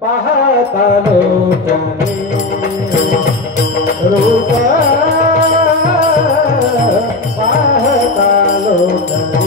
पाहता लोचने रूप पाहता लोचने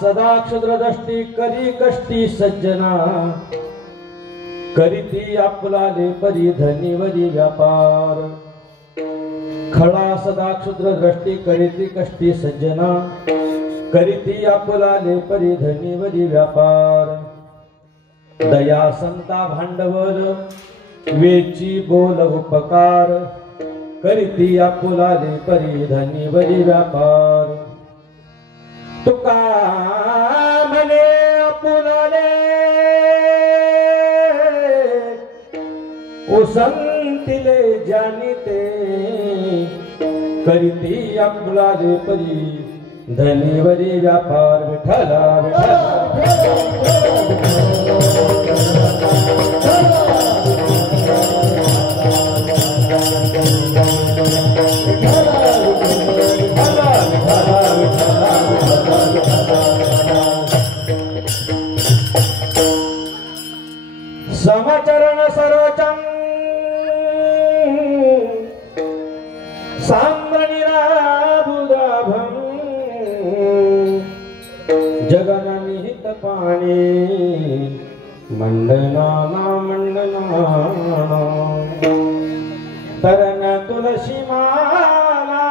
सदा क्षुद्र दृष्टि करी कष्टी सज्जना करीती आपलाले परी धनीवरी व्यापार खळा सदा क्षुद्र दृष्टी करीती कष्टी सज्जना करीती आपलाले परी धनीवरी व्यापार दया संता भांडवल वेची बोल उपकार करीती आपुलाले परी धनीवरी व्यापार तुका म्हणे आपुलाले उसंतिले जानिते करीती आपुलाले परी धनीवरी व्यापार विठला विठला समचरण सरोचम सांबनिराबुदाभम जगननिहित पाणी मंडनाना मंडनाना तरन तुलसी माला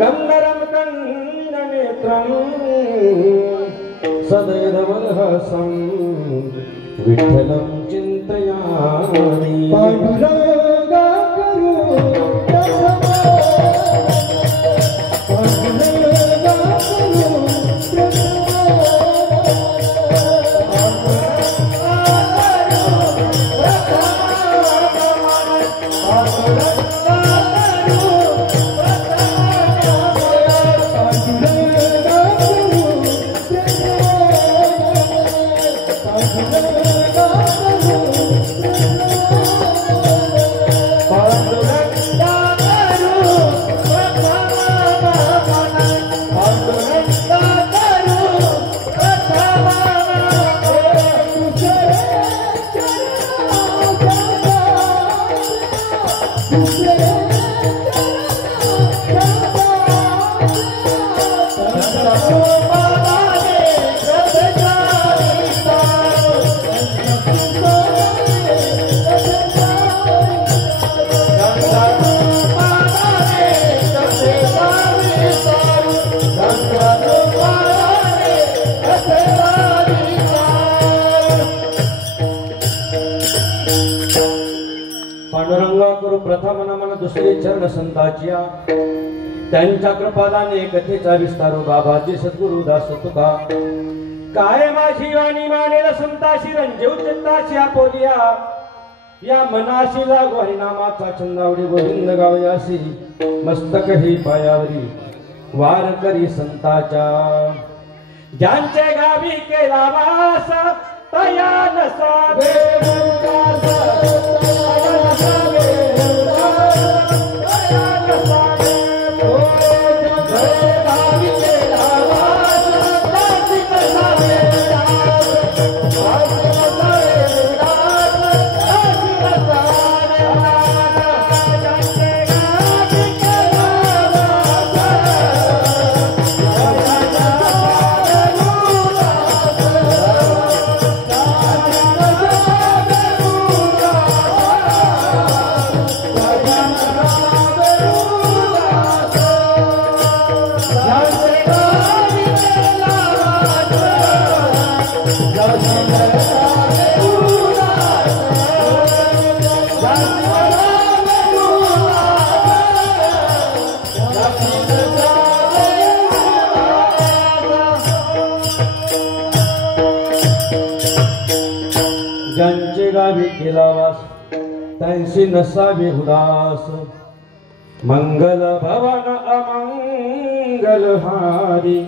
कंदरम कंदनेत्रम सदैरवलहसं विठ्ठलं चिन्तयामि पांडुरंगा प्रथम नमन दुसरे चरण संताचिया त्यांच्या कृपादाने कथेचा विस्तारो बाबाजी सद्गुरु दास तुका काय माझी वाणी मानेल संताशी रंजीव चित्ताची आपोलिया या मनाशी लागो हरिनामाचा छंदावडी गोविंद गावयासी मस्तक ही पायावरी वार करी संताच्या ज्यांचे गावी केला वास तया नसावे ज्यांचे गावी केला वास त्यांची नसावी उदास मंगल भवन अमंगल हारी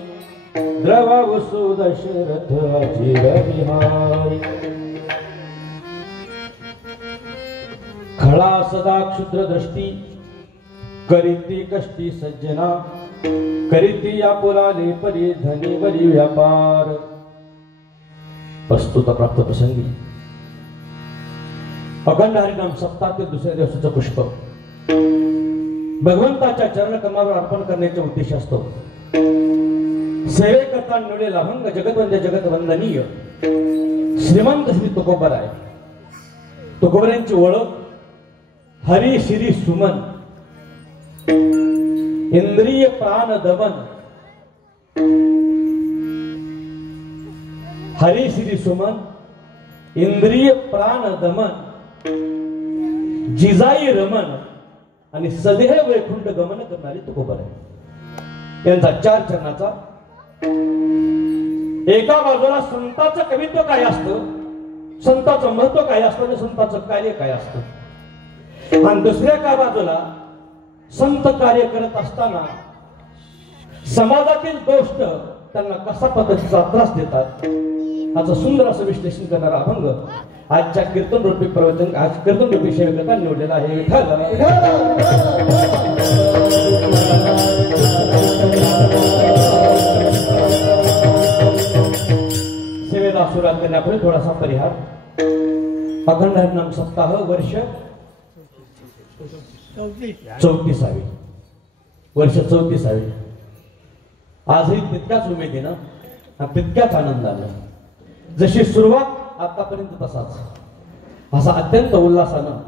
द्रव सुदशरथ अजिर विहारी खळा सदा क्षुद्र दृष्टी करीती कष्टी सज्जना करीती आपुलाले परी धनीवरी व्यापार प्रस्तुत प्राप्त प्रसंगी अखंड हरिनाम सप्ताह ते दुसऱ्या दिवसाचं पुष्प भगवंताच्या चरण कमलावर अर्पण करण्याचा उद्देश असतो। सेवेकरता निवडलेला अभंग जगतवंद्य जगतवंदनीय श्रीमंत श्री तुकोबर आहे. तुकोबरांची ओळख हरी श्री सुमन, इंद्रिय प्राण दमन. हरी श्री सुमन, इंद्रिय प्राण दमन, जिजाई रमन आणि सदेह वैकुंठ गमन करणारी तुकोबर आहे. यांचा 4 चरणाचा. एका बाजूला संतांचं कवित्व काय असतं, संतांचं महत्व काय असतं आणि संतांचं कार्य काय असतं, आणि दुसऱ्या एका बाजूला संत कार्य करत असताना समाजातील दोष त्यांना कसा पद्धतीचा त्रास देतात याचं सुंदर असं विश्लेषण करणारा अभंग आजच्या कीर्तन रूपी प्रवचन, आज कीर्तन रूपी सेवेकरता निवडलेला आहे. सेवेला सुरुवात करण्यापूर्वी थोडासा परिहार. अखंड हरिनाम सप्ताह वर्ष 34वे वर्ष 34वे. आजही तितक्याच उमेदीनं तितक्याच आनंदानं जशी सुरुवात आतापर्यंत तसाच असा अत्यंत उल्हासानं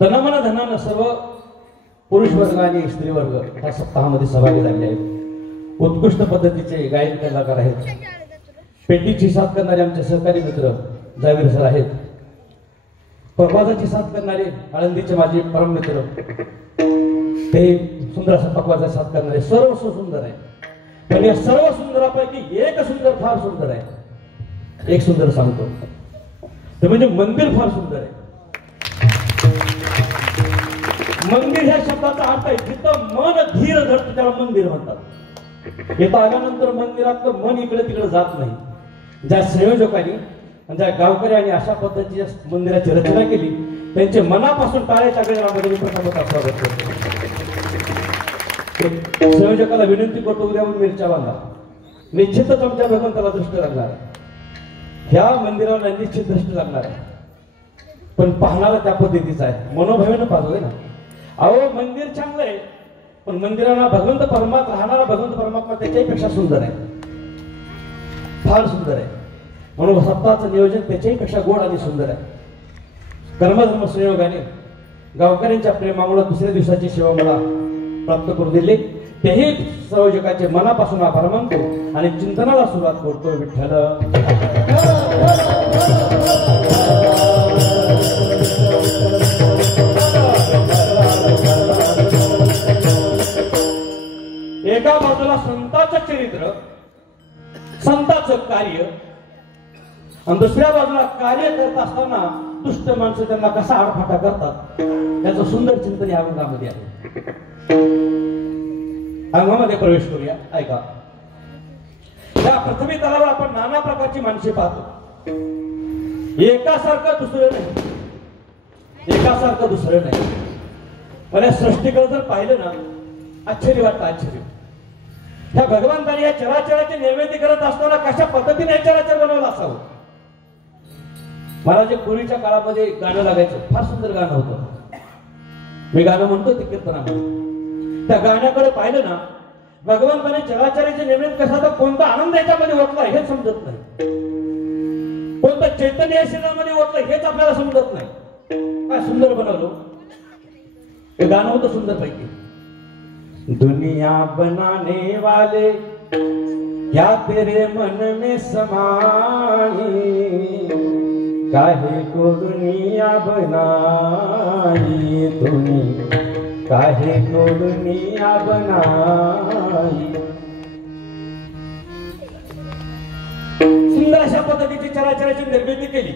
तनमन धनानं सर्व पुरुष वर्ग आणि स्त्री वर्ग ह्या सप्ताहामध्ये सहभागी झाले आहेत. उत्कृष्ट पद्धतीचे गायन कलाकार आहेत. पेटीची साथ करणारे आमचे सहकारी मित्र जावीर सर आहेत. पकवाजाची साथ करणारे आळंदीचे माझे परम मित्र, ते सुंदर असा पकवाजा साथ करणारे सर्व सुंदर आहे. पण या सर्व सुंदरापैकी एक सुंदर फार सुंदर आहे. एक सुंदर सांगतो ते म्हणजे मंदिर फार सुंदर आहे. मंदिर ह्या शब्दाचा अर्थ आहे जिथं मन धीर धरतं त्याला मंदिर म्हणतात. इथं आल्यानंतर मंदिरातलं मन इकडे तिकडे जात नाही. ज्या संयोजकांनी ज्या गावकऱ्यांनी अशा पद्धतीच्या मंदिराची रचना केली त्यांचे मनापासून टाळ्याच्या गजरामध्ये मी प्रथमतः स्वागत करतो. संयोजकाला विनंती करतो उद्याहून मिरच्या बांधा. निश्चितच आमच्या भगवंताला दृष्टी लागणार आहे. ह्या मंदिराला निश्चित दृष्टी लागणार आहे. पण पाहणारा त्या पद्धतीचा आहे, मनोभावेनं पाहतोय ना. अहो मंदिर चांगलं आहे पण मंदिराला भगवंत परमात्मा, राहणारा भगवंत परमात्मा त्याच्याहीपेक्षा सुंदर आहे, फार सुंदर आहे. म्हणून सप्ताहाचं नियोजन त्याच्याहीपेक्षा गोड आणि सुंदर आहे. कर्मधर्म संयोगाने गावकऱ्यांच्या प्रेमामुळे दुसऱ्या दिवसाची सेवा मला प्राप्त करून दिली. तेही संयोजकाचे मनापासून आभार मानतो आणि चिंतनाला सुरुवात करतो. विठ्ठल एका बाजूला संतांचं चरित्र, संतांचं कार्य, आणि दुसऱ्या बाजूला कार्य करत असताना दुष्ट माणसं त्यांना कसा आडफाटा करतात याचं सुंदर चिंतन या अभंगामध्ये आहे. अंगामध्ये प्रवेश करूया. ऐका. या पृथ्वी तलावर आपण नाना प्रकारची माणसे पाहतो. एकासारखं दुसरं नाही, एकासारखं दुसरं नाही. पण या सृष्टीकडे जर पाहिलं ना आश्चर्य वाटतं. आश्चर्य. ह्या भगवंताने या चराचराची निर्मिती करत असताना कशा पद्धतीने हे चराचर बनवलं असावं. मला जे पूर्वीच्या काळामध्ये गाणं लागायचं, फार सुंदर गाणं होतं. मी गाणं म्हणतो ते कीर्तनामध्ये. त्या गाण्याकडे पाहिलं ना भगवंताने चराचराची निर्मिती कसा, तर कोणता आनंद याच्यामध्ये ओतला हेच समजत नाही, कोणतं चैतन्य या शरीरामध्ये ओतलं हेच आपल्याला समजत नाही. काय सुंदर बनवलं हे गाणं होतं सुंदर पैकी. दुनिया बनाने वाले क्या तेरे मन में समाई, काहे को दुनिया बनाई तूने, काहे को दुनिया बनाई. सुंदर अशा पद्धतीची चराचराची निर्मिती केली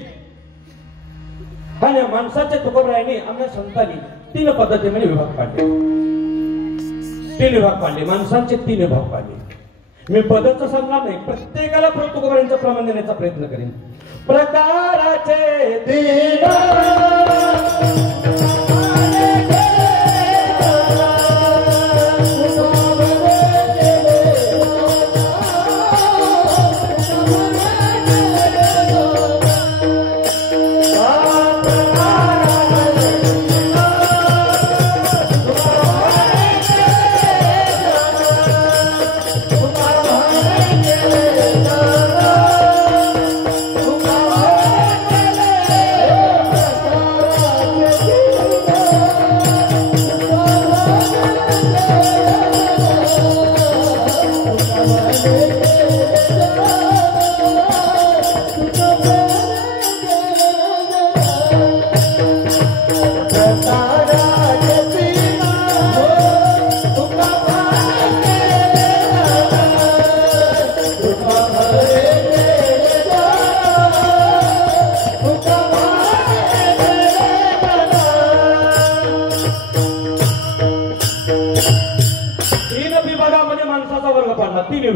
आणि माणसाच्या तुकोबरायांनी आमच्या संतांनी 3 पद्धतीने विभाग पाडले. 3 विभाग पाडले. माणसांचे 3 विभाग पाडले. मी पदाचं सांगणार नाही, प्रत्येकाला तुकोबरायांचा प्रमाण देण्याचा प्रयत्न करेन. प्रकाराचे 3 Bye.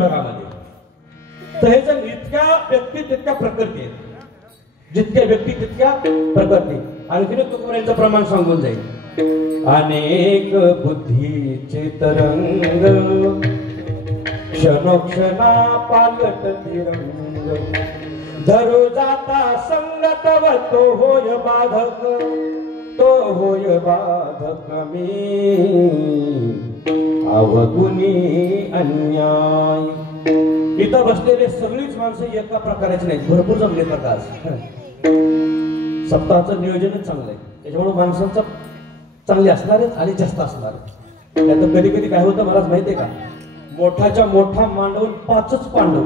विभागामध्ये. तर हे जर इतक्या व्यक्ती तितक्या प्रकृती आहेत, जितक्या व्यक्ती तितक्या प्रकृती. आणखीन तुकोबारायांचं प्रमाण सांगून जाईल. अनेक बुद्धीचे तरंग क्षणोक्षणा पालटती रंग, धरू जाता संगत व तो होय बाधक, तो होय बाधक मी अवगुणी अन्याय. इथं बसलेले सगळीच माणसं एका प्रकाराची नाहीत, भरपूर जमले प्रकार. सप्ताहाचं नियोजनच चांगलं आहे, त्याच्यामुळे माणसांचं चांगले असणारच आणि जास्त असणार. त्यात कधी कधी काय होतं महाराज माहितीये का, मोठाच्या मोठा मांडवून पाचच पांडव.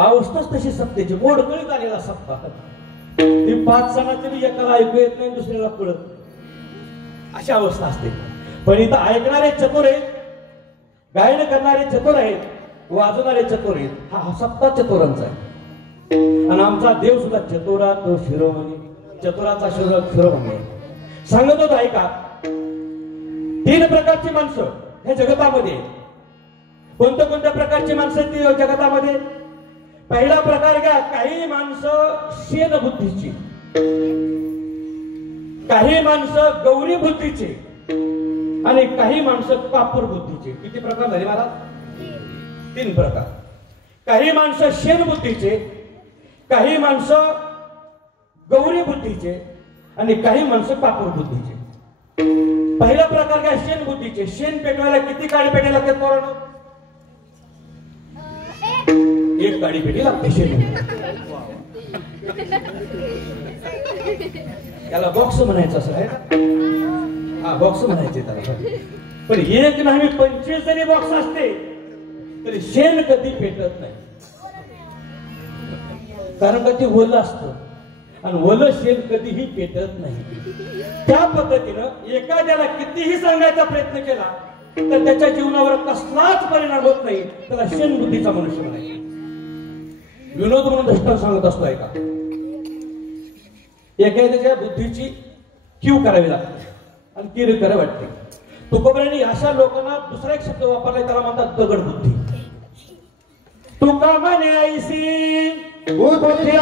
अवस्थाच तशी सत्तेची मोडकळीत आलेला सप्ताह. ती 5 जणांची एकाला ऐकू येत नाही, दुसऱ्याला कळत, अशी अवस्था असते. पण इथं ऐकणारे चतुर आहेत, गायन करणारे चतुर आहेत, वाजवणारे चतुर आहेत. हा सप्ताह चतुरांचा आहे. आणि आमचा देव सुद्धा चतुरा तो शिरोमणी, चतुराचा शिरोमणी आहे. सांगत होतो ऐका, 3 प्रकारची माणसं ह्या जगतामध्ये. कोणत्या कोणत्या प्रकारची माणसं आहेत ती जगतामध्ये? पहिला प्रकार घ्या, काही माणसं शेन बुद्धीची, काही माणसं गौरी बुद्धीची आणि काही माणसं कापूर बुद्धीचे. किती प्रकार झाले मला? 3 प्रकार. काही माणसं शेन बुद्धीचे, काही माणसं गौरी बुद्धीचे आणि काही माणसं कापूर बुद्धीचे. पहिला प्रकार काय? शेण बुद्धीचे. शेण पेटवायला किती काळी पेटी लागतात पोरांनो? 1 काळी पेटी लागते शेण. त्याला बॉक्स म्हणायचं असं आहे. हा बॉक्स म्हणायचे त्याला. पण 1 नाही 25 जरी बॉक्स असते तरी शेण कधी पेटत नाही. कारण का ते ओलं असतं आणि ओलं शेण कधीही पेटत नाही. त्या पद्धतीनं एखाद्याला कितीही सांगायचा प्रयत्न केला तर त्याच्या जीवनावर कसलाच परिणाम होत नाही, त्याला शेण बुद्धीचा मनुष्य म्हणायचा. विनोद म्हणून दृष्टांत सांगत असतो ऐका. एखाद्याच्या बुद्धीची कीव करावी लागते आणि किर करावी वाटते. तुकोबारायांनी अशा लोकांना दुसरा एक शब्द वापरलाय, त्याला म्हणतात दगड बुद्धी. तुका म्हणे ऐसी बुद्धीची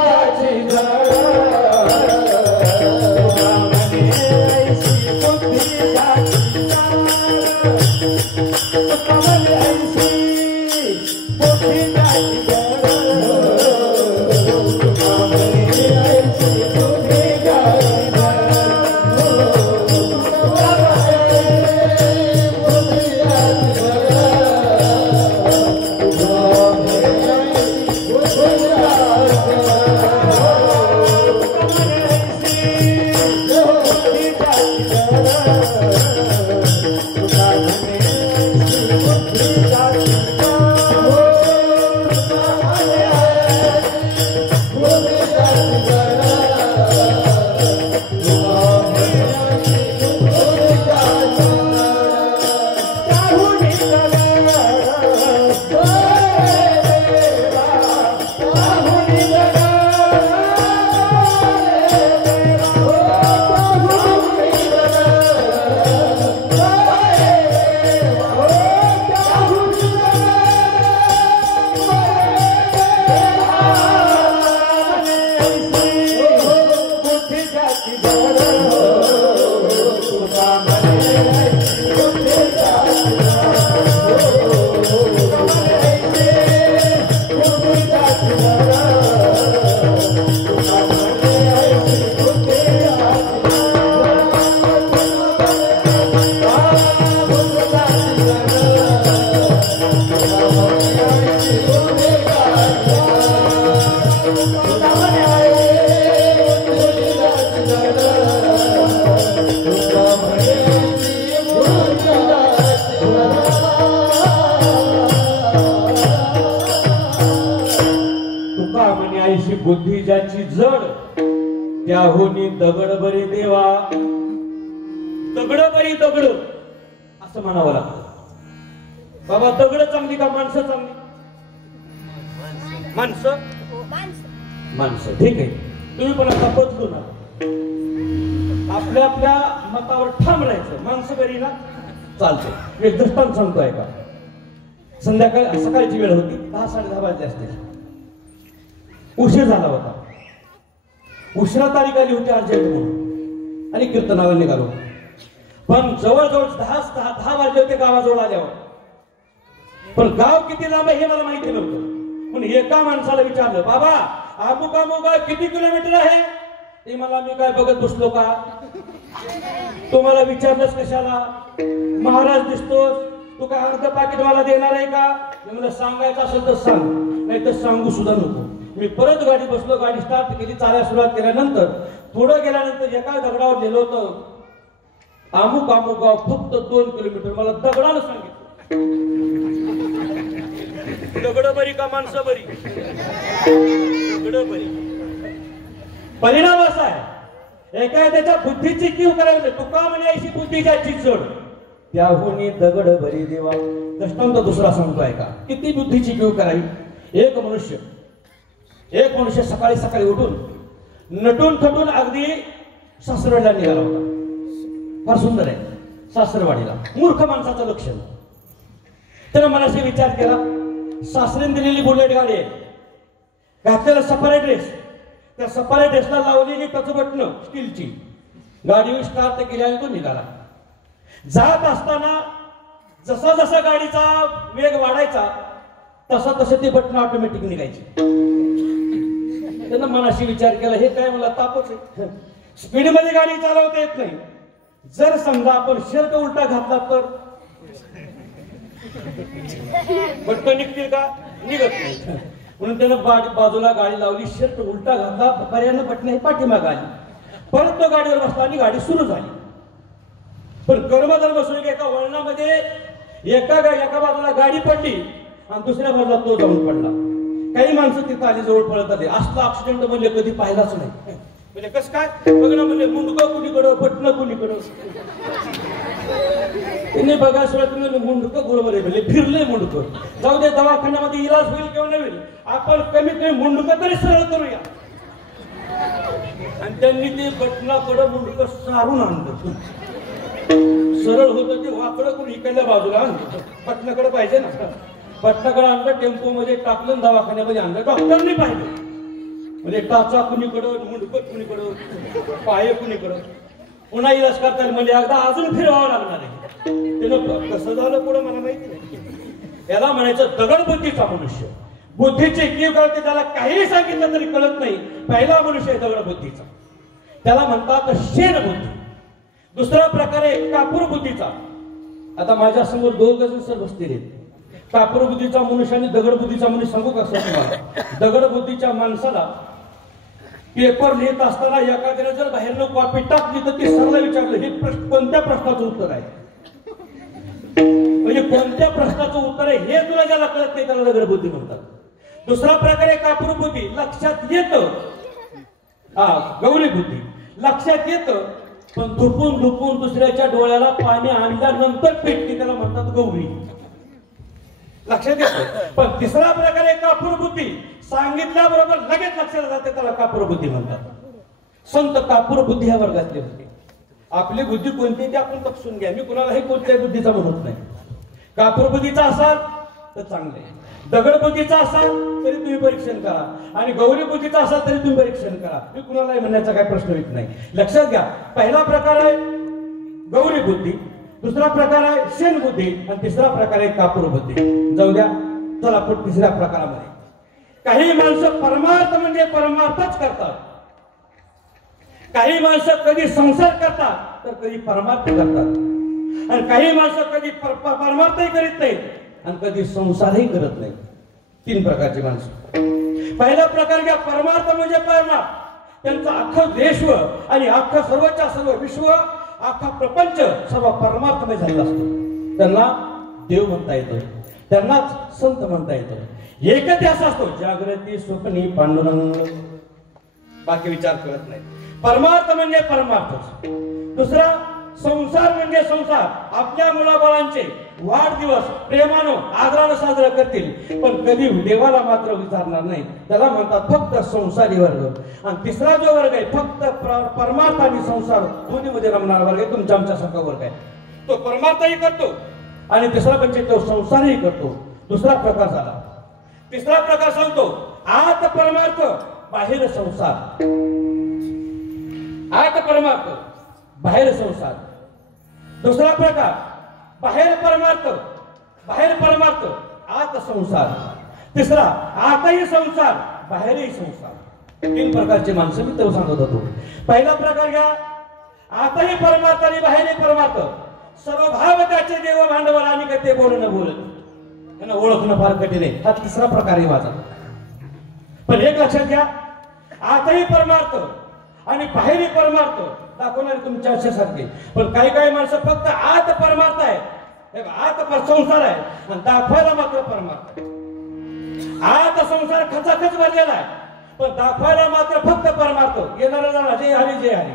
बुद्धी ज्याची जड त्याहूनी दगड बरी देवा. दगड बरी दगड असं म्हणावं लागतं. बाबा दगड चांगली का माणसं चांगली? माणसं माणसं ठीक आहे. तुम्ही पण आता बदलू ना, आपल्या आपल्या मतावर ठाम राहायचं. माणसं बरी ना चालते. एक दृष्टांत सांगतोय का. सकाळची वेळ होती, 10-10:30 वाजले असतील. उशीर झाला होता. उशिरा तारीख आली होती अर्जंट म्हणून आणि कीर्तनाला निघालो. पण जवळजवळ 10 वाजले होते गावाजवळ आल्यावर. पण गाव किती लांब आहे हे मला माहिती नव्हतं. पण एका माणसाला विचारलं, बाबा अमुक अमुक किती किलोमीटर आहे? ते मला, मी काय बघत बसलो का? तुम्हाला विचारलंच कशाला? महाराज दिसतोस, तू काय अर्ध पाकिट मला देणार आहे का? मला सांगायचं असेल तर सांग, नाही तर सांगू सुद्धा नको. मी परत गाडी बसलो, गाडी स्टार्ट केली, चालायला सुरुवात केल्यानंतर पुढे गेल्यानंतर एका दगडावर लिहिलं होतं अमुक अमुक गाव, फक्त 2 किलोमीटर. मला दगडानं सांगितलं. दगड बरी का माणसं बरी? दगड बरी. परिणाम असा आहे, एखाद्याच्या बुद्धीची कीव करायला तुका म्हणे अशी बुद्धीच्या चिचड, त्याहून दगड भरी देवा. दृष्टांत दुसरा सांगतोय का, किती बुद्धीची कीव करावी. एक मनुष्य सकाळी सकाळी उठून नटून थटून अगदी सासरवाडीला निघाला होता. फार सुंदर आहे सासरवाडीला. मूर्ख माणसाचं लक्षण. त्यानं मनाशी विचार केला, सासरेने दिलेली बुलेट गाडी आहे, घातलेला सफारी ड्रेस, त्या सफारी ड्रेसला लावलेली टच बटणं स्टीलची, गाडी स्टार्ट केली आणि तो निघाला. जात असताना जसा जसा गाडीचा वेग वाढायचा तसा तसे ते बटणं ऑटोमॅटिक निघायची. त्यानं मनाशी विचार केला, हे काय मला तापच आहे, स्पीड मध्ये गाडी चालवता येत नाही. जर समजा आपण शर्ट उलटा घातला तर बटणं निघतील का? निघत नाही. म्हणून त्यानं बाजूला गाडी लावली, शर्ट उलटा घातला, पर्यायानं बटणं हे पाठीमागे आली. परत तो गाडीवर बसला आणि गाडी सुरू झाली. पण कर्मधर्म बसून एका वळणामध्ये एका बाजूला गाडी पडली आणि दुसऱ्या बाजूला तो जाऊन पडला. काही माणसं तिथं आली, जवळ पळत आले. असला ऍक्सिडेंट म्हणजे कधी पाहिलाच नाही. म्हणजे कसं काय बघ ना, म्हणजे मुंडकं कुणीकडं, बटणं कुणीकडं. त्यांनी बघाशिवाय तुम्ही मुंडकं बरोबर आहे, म्हणजे फिरले मुंडकं. जाऊ दे, दवाखान्यामध्ये इलाज होईल किंवा नाही होईल, आपण कमीत कमी मुंडकं तरी सरळ करूया. आणि त्यांनी ते बटणाकडं मुंडकं सारून आणलं. सरळ होतं ते वाकडं करून इकडल्या बाजूला आणलं. बटणाकडे पाहिजे ना, बटणाकडे आणलं, टेम्पो मध्ये टाकलं, दवाखान्यामध्ये आणलं. डॉक्टरनी पाहिलं, म्हणजे टाचा कुणीकडं, मुंडकं कुणीकडं, पाय कुणीकडं. पुन्हा इलाज करताना म्हणजे एकदा अजून फिरवावं लागणार आहे. त्यानं कसं झालं पुढं मला माहिती नाही. याला म्हणायचं दगड बुद्धीचा मनुष्य. बुद्धीची कीव कळते, त्याला काही सांगितलं तरी कळत नाही. पहिला मनुष्य आहे दगड बुद्धीचा, त्याला म्हणतात शेण बुद्धी. दुसरा प्रकारे कापूर बुद्धीचा. आता माझ्या समोर 2 गजन सर बसलेले आहेत. कापूर बुद्धीचा मनुष्य आणि दगड बुद्धीचा मनुष्य सांगू का सर तुम्हाला? दगड बुद्धीच्या माणसाला पेपर लिहित असताना एखाद्याने जर बाहेरनं कॉपी टाकली तर ते सरला विचारलं, हे कोणत्या प्रश्नाचं उत्तर आहे, म्हणजे कोणत्या प्रश्नाचं उत्तर आहे हे तुला ज्याला कळत नाही त्याला दगड बुद्धी म्हणतात. दुसरा प्रकारे कापूर बुद्धी, लक्षात येतं. गौरी बुद्धी लक्षात येतं, पण धुपून दुसऱ्याच्या डोळ्याला पाणी आणल्यानंतर पेटते, त्याला म्हणतात गौरी. लक्षात येतं. पण तिसरा प्रकारे कापूर बुद्धी, सांगितल्याबरोबर लगेच लक्षात जाते, त्याला कापूर बुद्धी म्हणतात. संत कापूर बुद्धी ह्या वर्गातले होते. आपली बुद्धी कोणती ते आपण तपासून घ्या. मी कुणालाही कोणत्याही बुद्धीचा म्हणत नाही. कापूर बुद्धीचा असाल तर चांगले, दगड बुद्धीचा असाल तरी तुम्ही परीक्षण करा, आणि गौरी बुद्धीचा असाल तरी तुम्ही परीक्षण करा. मी कुणालाही म्हणण्याचा काही प्रश्न येत नाही. लक्षात घ्या, पहिला प्रकार आहे गौरी बुद्धी, दुसरा प्रकार आहे शेण बुद्धी, आणि तिसरा प्रकार आहे कापूर बुद्धी. जाऊ द्या, चला आपण तिसऱ्या प्रकारामध्ये. काही माणसं परमार्थ म्हणजे परमार्थच करतात. काही माणसं कधी संसार करतात तर कधी परमार्थ करतात, आणि काही माणसं कधी परमार्थही करीत नाही आणि कधी संसारही करत नाही. 3 प्रकारची माणसं. पहिला प्रकार घ्या, परमार्थ म्हणजे परमार्थ. त्यांचं अख्खं देश आणि अख्खं सर्वच्या सर्व विश्व, अख्खा प्रपंच सर्व परमार्थमय झालेला असतो. त्यांना देव म्हणता येतं, त्यांनाच संत म्हणता येतं. एकच असा असतो, जागृती स्वप्नी पांडुरंग. बाकी विचार करत नाही. परमार्थ म्हणजे परमार्थच. दुसरा संसार म्हणजे संसार. आपल्या मुलाबाळांचे वाढदिवस प्रेमानं आदरानं साजरा करतील, पण कधी देवाला मात्र विचारणार नाही. त्याला म्हणतात फक्त संसारी वर्ग. आणि तिसरा जो वर्ग आहे, फक्त परमार्थ आणि संसार दोन्हीमध्ये रमणारा वर्ग आहे, तुमच्या आमच्यासारखा वर्ग आहे. तो परमार्थही करतो आणि तिसरा म्हणजे तो संसारही करतो. दुसरा प्रकार झाला. तिसरा प्रकार सांगतो, आत परमार्थ बाहेर संसार. आत परमार्थ बाहेर संसार. दुसरा प्रकार बाहेर परमार्थ आत संसार. तिसरा आतही संसार बाहेरही संसार. 3 प्रकारचे माणसं मी तेव्हा सांगत होतो. पहिला प्रकार घ्या, आतही परमार्थ आणि बाहेरही परमार्थ. सर्व भाव त्याचे देव भांडवल आणि काय ते बोलणं बोलत त्यांना ओळखणं फार कठीण आहे. हा तिसरा प्रकार आहे माझा. पण एक लक्षात घ्या, आतही परमार्थ आणि बाहेरही परमार्थ दाखवणारे तुमच्या आशेसारखे. पण काही माणसं फक्त आत परमार्थ आहे, आत संसार आहे आणि दाखवायला मात्र परमार्थ. आत संसार खचाखच भरलेला आहे पण दाखवायला मात्र फक्त परमार्थ. येणारा जाणार जय हरी जय हरी.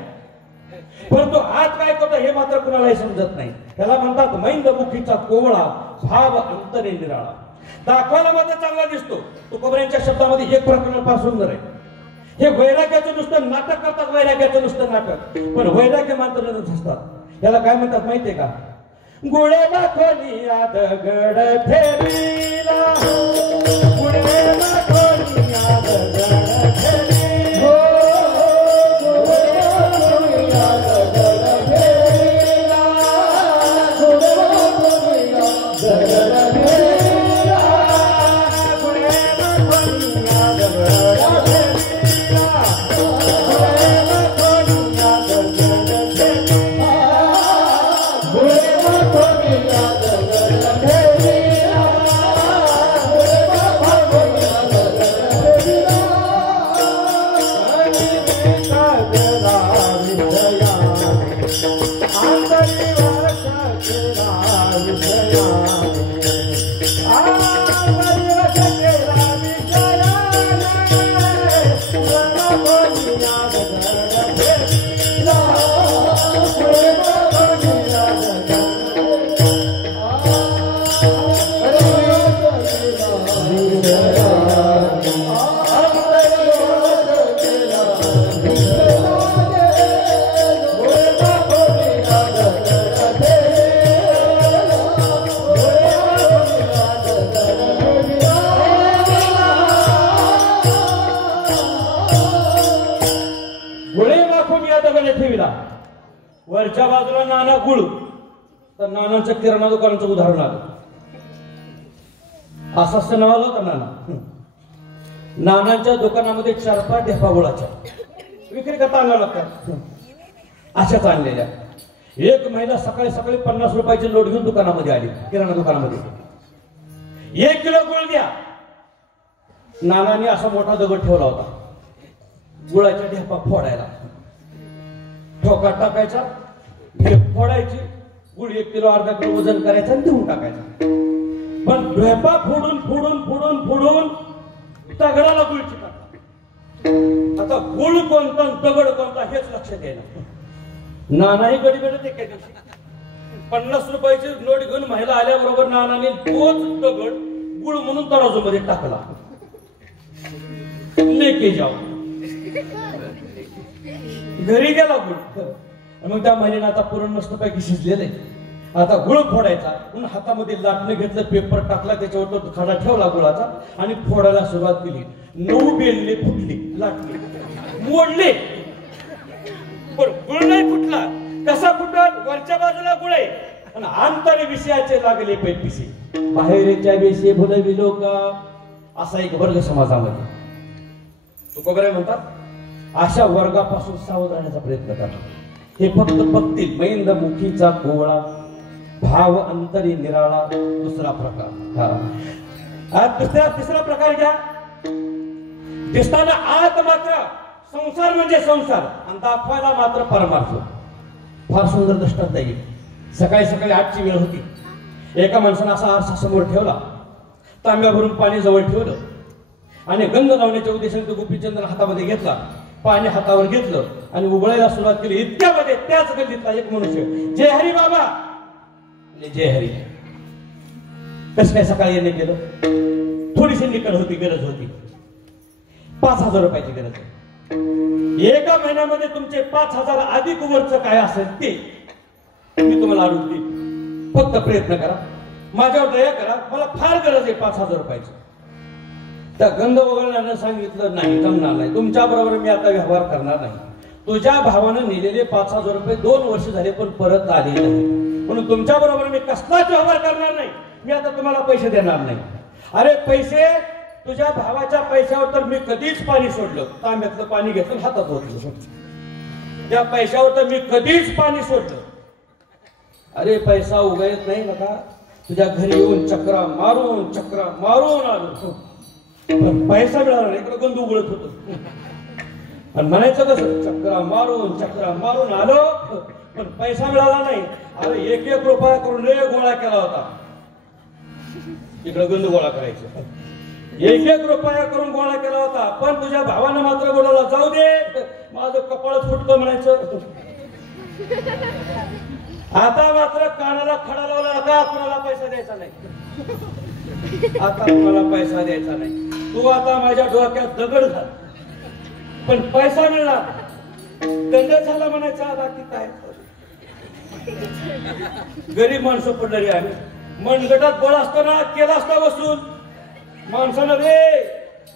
परंतु आत काय करतो हे मात्र कुणालाही समजत नाही. त्याला म्हणतात मैंद मुखीचा कोवळा भाव अंतरे निराळा. दाखवायला मात्र चांगला दिसतो. तुकोबऱ्यांच्या शब्दामध्ये एक प्रकरण फार सुंदर आहे. हे वैराग्याचं नुसतं नाटक करतात, वैराग्याचं नुसतं नाटक. पण वैराग्य मात्र असतात. याला काय म्हणतात माहितीये का? गुळे दाखवली दगड फेरीला, गुळे दाखवली दगड फेरी, हो गुळे दाखवली दगड फेरीला, गुळे दाखवली दगड फेरीला, गुळे दाखवली दगड फेरीला, गुळे दाखवली दगड फेरीला, गुळे वरच्या बाजूला नाना गुळ, तर नानांच्या किराणा दुकानाचं उदाहरण आलं. असं नाव आलं होतं नाना. नानांच्या दुकानामध्ये 4-5 ढेपा गुळाच्या विक्री करता आणल्या लागतात. अशाच आणलेल्या. एक महिला सकाळी 50 रुपयाची नोट घेऊन दुकानामध्ये आली, किराणा दुकानामध्ये. 1 किलो गुळ द्या. नानांनी असा मोठा दगड ठेवला होता गुळाच्या ढेपा फोडायला. ठोका टाकायचा, फोडायची, गुळ 1 किलो अर्धा किलो वजन करायचं आणि देऊन टाकायचा. पण ढेपा फोडून दगडाला गुळ चिकटला. आता गुळ कोणता दगड कोणता हेच लक्षात येणार. नानाही गडीबडत एका दिवशी 50 रुपयाची नोट घेऊन महिला आल्याबरोबर नानाने तोच दगड गुळ म्हणून तराजूमध्ये टाकला. लेके जाऊ. घरी गेला गुळ. मग त्या महिलेनं आता पुरण मस्तपैकी शिजलेले, आता गुळ फोडायचा म्हणून हातामध्ये लाटणं घेतलं, पेपर टाकला, त्याच्यावर तो खडा ठेवला गुळाचा आणि फोडायला सुरुवात केली. 9 बेलले फुटली, लाटली, मोडले. पण गुळ नाही फुटला. कसा फुटत? वरच्या बाजूला गुळ आहे आणि आंतरी विषयाचे लागले पैपिसे. बाहेरच्या विषय भुलवी लोक. असा एक वर्ग समाजामध्ये. तुकोबरे म्हणतात अशा वर्गापासून सावध राहण्याचा प्रयत्न करा. हे फक्त बघतील मैंद मुखीचा कोवळा भाव अंतरी निराळा. दुसरा प्रकार. तिसरा प्रकार घ्या. दिसताना आत मात्र संसार म्हणजे संसार आणि दाखवायला मात्र परमार्थ. फार सुंदर दृष्टांत आहे. सकाळी 8ची वेळ होती. एका माणसानं असा आरसा समोर ठेवला, तांब्या भरून पाणी जवळ ठेवलं आणि गंध लावण्याच्या उद्देशाने तो गोपीचंद्र हातामध्ये घेतला. पाणी हातावर घेतलं आणि उबळायला सुरुवात केली. इतक्यामध्ये त्याच गल्लीतला एक मनुष्य जय हरी बाबा, जय हरी. कसं काय सकाळी यांनी केलं? थोडीशी निकड होती, गरज होती. 5,000 रुपयाची गरज आहे. एका महिन्यामध्ये तुमचे 5,000 अधिक वरचं काय असेल ते मी तुम्हाला आणून देईन. फक्त प्रयत्न करा. माझ्यावर दया करा, मला फार गरज आहे 5,000 रुपयाची. त्या गंध वगळण्यानं सांगितलं नाही, जमणार नाही, तुमच्या बरोबर मी आता व्यवहार करणार नाही. तुझ्या भावानं नेलेले 5,000 रुपये 2 वर्ष झाले पण परत आले नाही, म्हणून तुमच्या बरोबर मी कसलाच व्यवहार करणार नाही. मी आता तुम्हाला पैसे देणार नाही. अरे पैसे, तुझ्या भावाच्या पैशावर तर मी कधीच पाणी सोडलं, तांब्यातलं पाणी घेतलं हातात होतं, त्या पैशावर तर मी कधीच पाणी सोडलं. अरे पैसा उगायत नाही नका, तुझ्या घरी येऊन चक्रा मारून आलो, पण पैसा मिळाला नाही, इकडे गंध उघडत होतो. आणि म्हणायचं कसं, चक्रा मारून आलो पण पैसा मिळाला नाही. अरे 1-1 रुपया करून गोळा केला होता, इकडे गंध गोळा करायचं, 1-1 रुपया करून गोळा केला होता, पण तुझ्या भावानं मात्र बोलायला जाऊ दे, माझं कपाळच फुटतं म्हणायचं. आता मात्र कानाला खडा लावला, आता कुणाला पैसा द्यायचा नाही, आता कुणाला पैसा द्यायचा नाही. तू आता माझ्या डोक्यात दगड झाला, पण पैसा मिळणार, दंड झाला म्हणायचा. बाकी काय, गरीब माणसं पडणारी आम्ही, मनगटात बळ असताना केला असता वसूल. माणसानं रे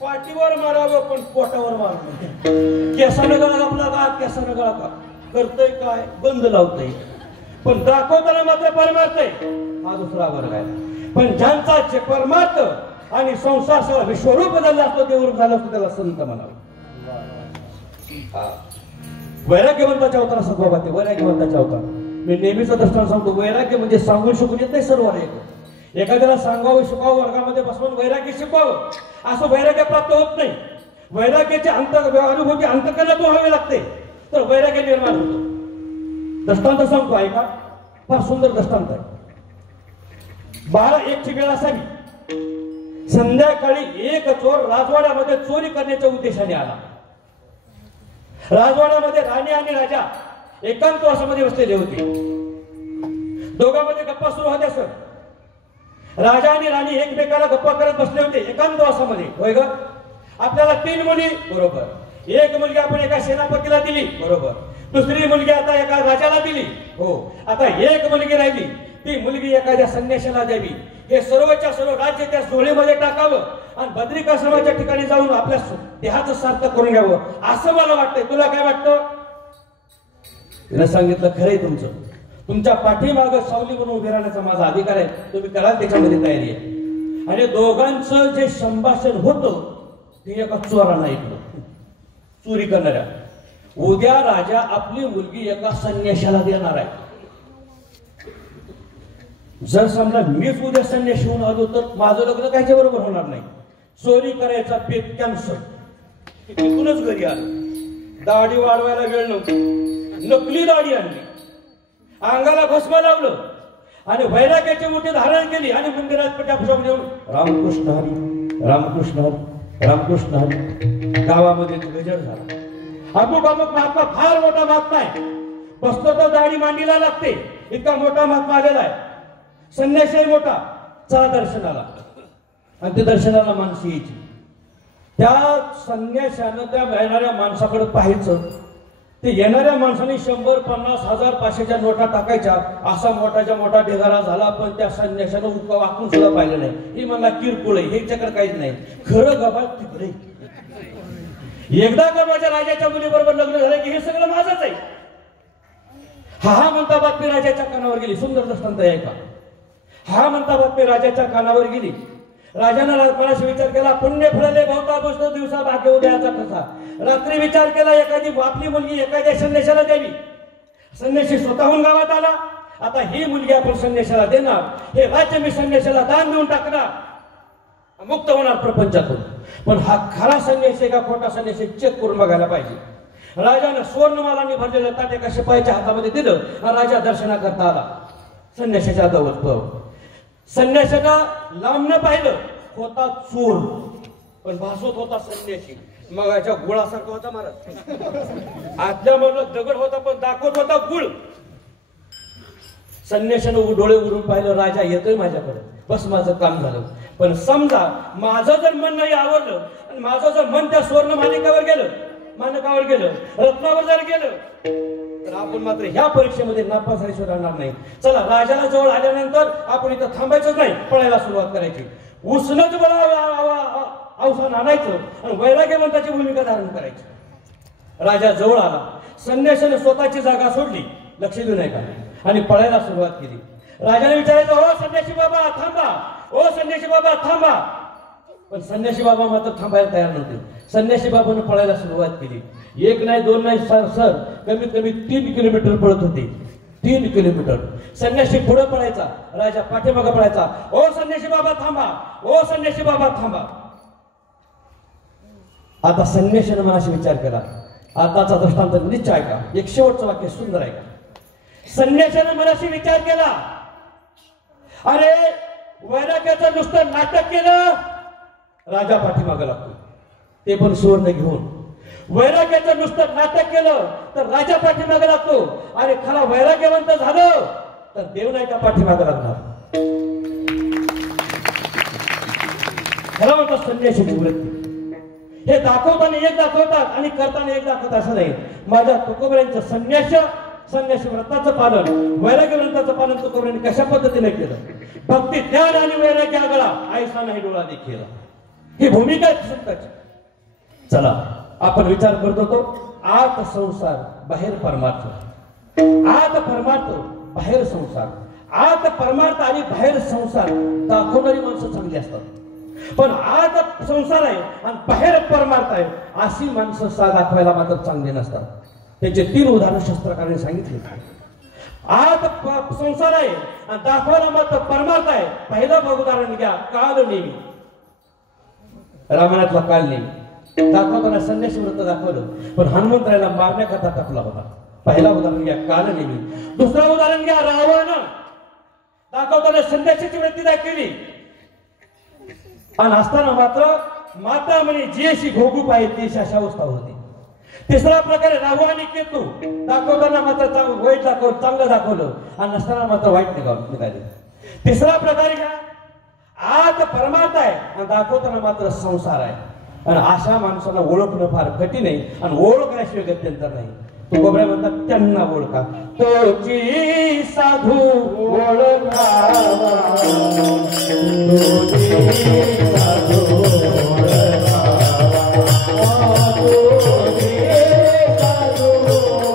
पाठीवर मारावं पण पोटावर मारावं. केसानं गळा आपला हात, केसानं गळा का करतय, काय बंद लावतय, पण दाखवताना मात्र परमार्थ आहे. हा दुसरा वर्ग आहे. पण ज्यांचा परमार्थ आणि संसार सगळा विश्वरूप बदलला असतो, देवरूप झाला असतो, त्याला संत म्हणावं. वैराग्यवंताच्या अवतार असं बाबा, ते वैराग्यवंताच्या अवतार. मी नेहमीच दृष्टांत सांगतो, वैराग्य म्हणजे सांगून शिकून येत नाही सर्व. एखाद्याला सांगावं शिकावं, वर्गामध्ये बसवून वैराग्य शिकवावं, असं वैराग्य प्राप्त होत नाही. वैराग्याचे अनुभूती अंतकरणातून व्हावी लागते, तर वैराग्य निर्माण होतो. दृष्टांत सांगतो ऐका, फार सुंदर दृष्टांत आहे. 12-1ची वेळ असावी, संध्याकाळी एक चोर राजवाड्यामध्ये चोरी करण्याच्या उद्देशाने आला. राजवाड्यामध्ये राणी आणि राजा एकांतवासामध्ये बसलेले होते. दोघांमध्ये गप्पा सुरू होत्या. सर, राजा आणि राणी एकमेकाला गप्पा करत बसले होते एकांतवासामध्ये. होय ग, आपल्याला 3 मुली, बरोबर. एक मुलगी आपण एका सेनापतीला दिली, बरोबर. दुसरी मुलगी आता एका राजाला दिली, हो. आता एक मुलगी राहिली, ती मुलगी एखाद्या संन्याशाला द्यावी. हे सर्वच्या सर्व राज्य त्या झोळीमध्ये टाकावं आणि बद्रिकाश्रमाच्या ठिकाणी जाऊन आपल्या देहाचं सार्थक करून घ्यावं, असं मला वाटतंय. तुला काय वाटतं? तिला सांगितलं, खरंय तुमचं, तुमच्या पाठीमागं सावली म्हणून उभे राहण्याचा माझा अधिकार आहे, तुम्ही कराल त्याच्यामध्ये तयारी आहे. आणि दोघांचं जे संभाषण होतं ते एका चोराला ऐकलं, चोरी करणाऱ्या. उद्या राजा आपली मुलगी एका संन्याशाला देणार आहे. जर समजा मीच उद्या संन्याशी होऊन आलो तर माझं लग्न कायच्या बरोबर होणार नाही. चोरी करायचा पेट कॅन्सर. तिथूनच घरी आलो. दाढी वाढवायला वेळ नव्हती, नकली दाढी आणली, अंगाला भस्म लावलं आणि वैराग्याची मोठी धारण केली आणि मंदिरात पटापटावर येऊन रामकृष्ण हरी रामकृष्ण हरी रामकृष्ण हरी. गावामध्ये गजर झाला. अमुक महात्मा, फार मोठा महात्मा आहे, बसतो तर दाढी मांडीला लागते, इतका मोठा महात्मा आलेला आहे. संन्याशी मोठा, चला दर्शनाला. आणि ते दर्शनाला माणसं यायची. त्या संन्याशानं त्या येणाऱ्या माणसाकडे पाहायचं. ते येणाऱ्या माणसाने 100, 50, 1000, 500च्या नोटा टाकायच्या. असा मोठाच्या मोठा ढिगारा झाला, पण त्या संन्याशानं वाकून सुद्धा पाहिलं नाही. ही मला किरकोळ आहे, ह्याच्याकडे काहीच नाही. खरं गबाळ तिकडे. एकदा का माझ्या राजाच्या मुलीबरोबर लग्न झालं की हे सगळं माझंच आहे. हा म्हणता बातमी राजाच्या कानावर गेली. सुंदर दृष्टांत आहे का? हा म्हणता बातमी राजाच्या कानावर गेली. राजानं राजपणाशी विचार केला, पुण्य फळले बहुता बसतो दिवसा भाग्य उदयाचा कसा. रात्री विचार केला, एखादी आपली मुलगी एखाद्या संन्याशाला द्यावी. संन्याशी स्वतःहून गावात आला. आता ही मुलगी आपण संन्याशाला देणार, हे राज्य मी संन्याशाला दान देऊन टाकणार, मुक्त होणार प्रपंचातून. पण हा खरा संन्यासी का खोटा संन्यासी चेक करून बघायला पाहिजे. राजानं स्वर्णमालांनी भरलेलं ताट एका शिपाईच्या हातामध्ये दिलं. राजा दर्शनाकरता आला. संन्याशाच्या जवळ संन्याशाला लांबनं पाहिलं, होता चोर पण भासत होता संन्याशी. मग याच्या गुळासारखा होता महाराज. आतल्या मधला दगड होता पण दाखवत होता गुळ. संन्याशानं डोळे उघडून पाहिलं, राजा येतोय माझ्याकडे, बस माझं काम झालं. पण समजा माझं जर मन नाही आवडलं आणि माझं जर मन त्या सुवर्ण मालिकेवर गेलं, मानकावर गेलं, रत्नावर जर गेलं तर आपण मात्र ह्या परीक्षेमध्ये नापास झाल्याशिवाय राहणार नाही. चला, राजाला जवळ आल्यानंतर आपण इथं थांबायचंच नाही, पळायला सुरुवात करायची. उसनच अवसान आणायचं आणि वैराग्यवंताची भूमिका धारण करायची. राजा जवळ आला, संन्याशाने स्वतःची जागा सोडली, लक्ष देऊ नये का, आणि पळायला सुरुवात केली. राजाने विचारायचं, हो संन्याशी बाबा थांबा, ओ संन्याशी बाबा थांबा. पण संन्याशी बाबा मात्र थांबायला तयार नव्हते. संन्याशी बाबांनी पळायला सुरुवात केली. एक नाही, दोन नाही, सर कमीत कमी 3 किलोमीटर पळत होते. 3 किलोमीटर. संन्याशी पुढे पळायचा, राजा पाठीमागे पळायचा. ओ संन्याशी बाबा थांबा, ओ संन्याशी बाबा थांबा. आता संन्याशाने मनाशी विचार केला. आताचा दृष्टांत निश्चय आहे का? एक शेवटचं वाक्य सुंदर आहे का? संन्याशाने मनाशी विचार केला, अरे वैराग्याचं नुसतं नाटक केलं, राजा पाठीमागे लागतो, ते पण सुवर्ण घेऊन. वैराग्याचं नुसतं नाटक केलं तर राजा पाठीमागे लागतो. अरे खरा वैराग्यवंत झालं तर देव नाही का पाठीमागे लागणार? खरं म्हणतात संन्याशाची वृत्ती. हे दाखवताना एक दाखवतात आणि करताना एक दाखवतात असं नाही. माझ्या तुकोबऱ्यांचं संन्यासी व्रताचं पालन, वैराग्य व्रताचं पालन तुकोबऱ्यांनी कशा पद्धतीने केलं? भक्ती, ज्ञान आणि वैराग्य आगळा, आयसा नाही डोळा देखील. ही भूमिका आहे संताची. चला, आपण विचार करत होतो, आत संसार बाहेर परमार्थ, आत परमार्थ बाहेर संसार. आत परमार्थ आणि बाहेर संसार दाखवणारी माणसं चांगली असतात, पण आत संसार आहे आणि बाहेर परमार्थ आहे अशी माणसं दाखवायला मात्र चांगली नसतात. त्याचे 3 उदाहरण शास्त्रकारांनी सांगितले. आत संसार आहे आणि दाखवायला मात्र परमार्थ आहे. पहिलं उदाहरण घ्या, काल नेमी. रामायणातला काल नेमी दाखवताना संन्यासी व्रत दाखवलं, पण हनुमंतरायाला मारण्याकरता टाकला होता. पहिला उदाहरण घ्या, काल नेमी. दुसरं उदाहरण घ्या, रावण दाखवताना संन्यासीची वृत्ती दाखवली आणि असताना मात्र माता म्हणे जी अशी भोगू पाहिजे ती अशा अवस्था होती. तिसरा प्रकारे राहू आणि केतू दाखवताना मात्र वाईट दाखवलं, चांगलं दाखवलं आणि नसताना मात्र वाईट निघाले. तिसरा प्रकारे घ्या, आत परमार्थ आहे आणि दाखवताना मात्र संसार आहे. आणि अशा माणसाला ओळखणं फार कठीण आहे आणि ओळखण्याशिवाय गत्यंतर नाही. तुकोबऱ्या म्हणतात, त्यांना ओळखा, तोची साधू ओळखावा, तोची साधू ओळखावा, तोची साधू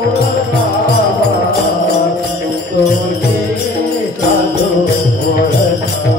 ओळखावा, तोची साधू ओळखावा.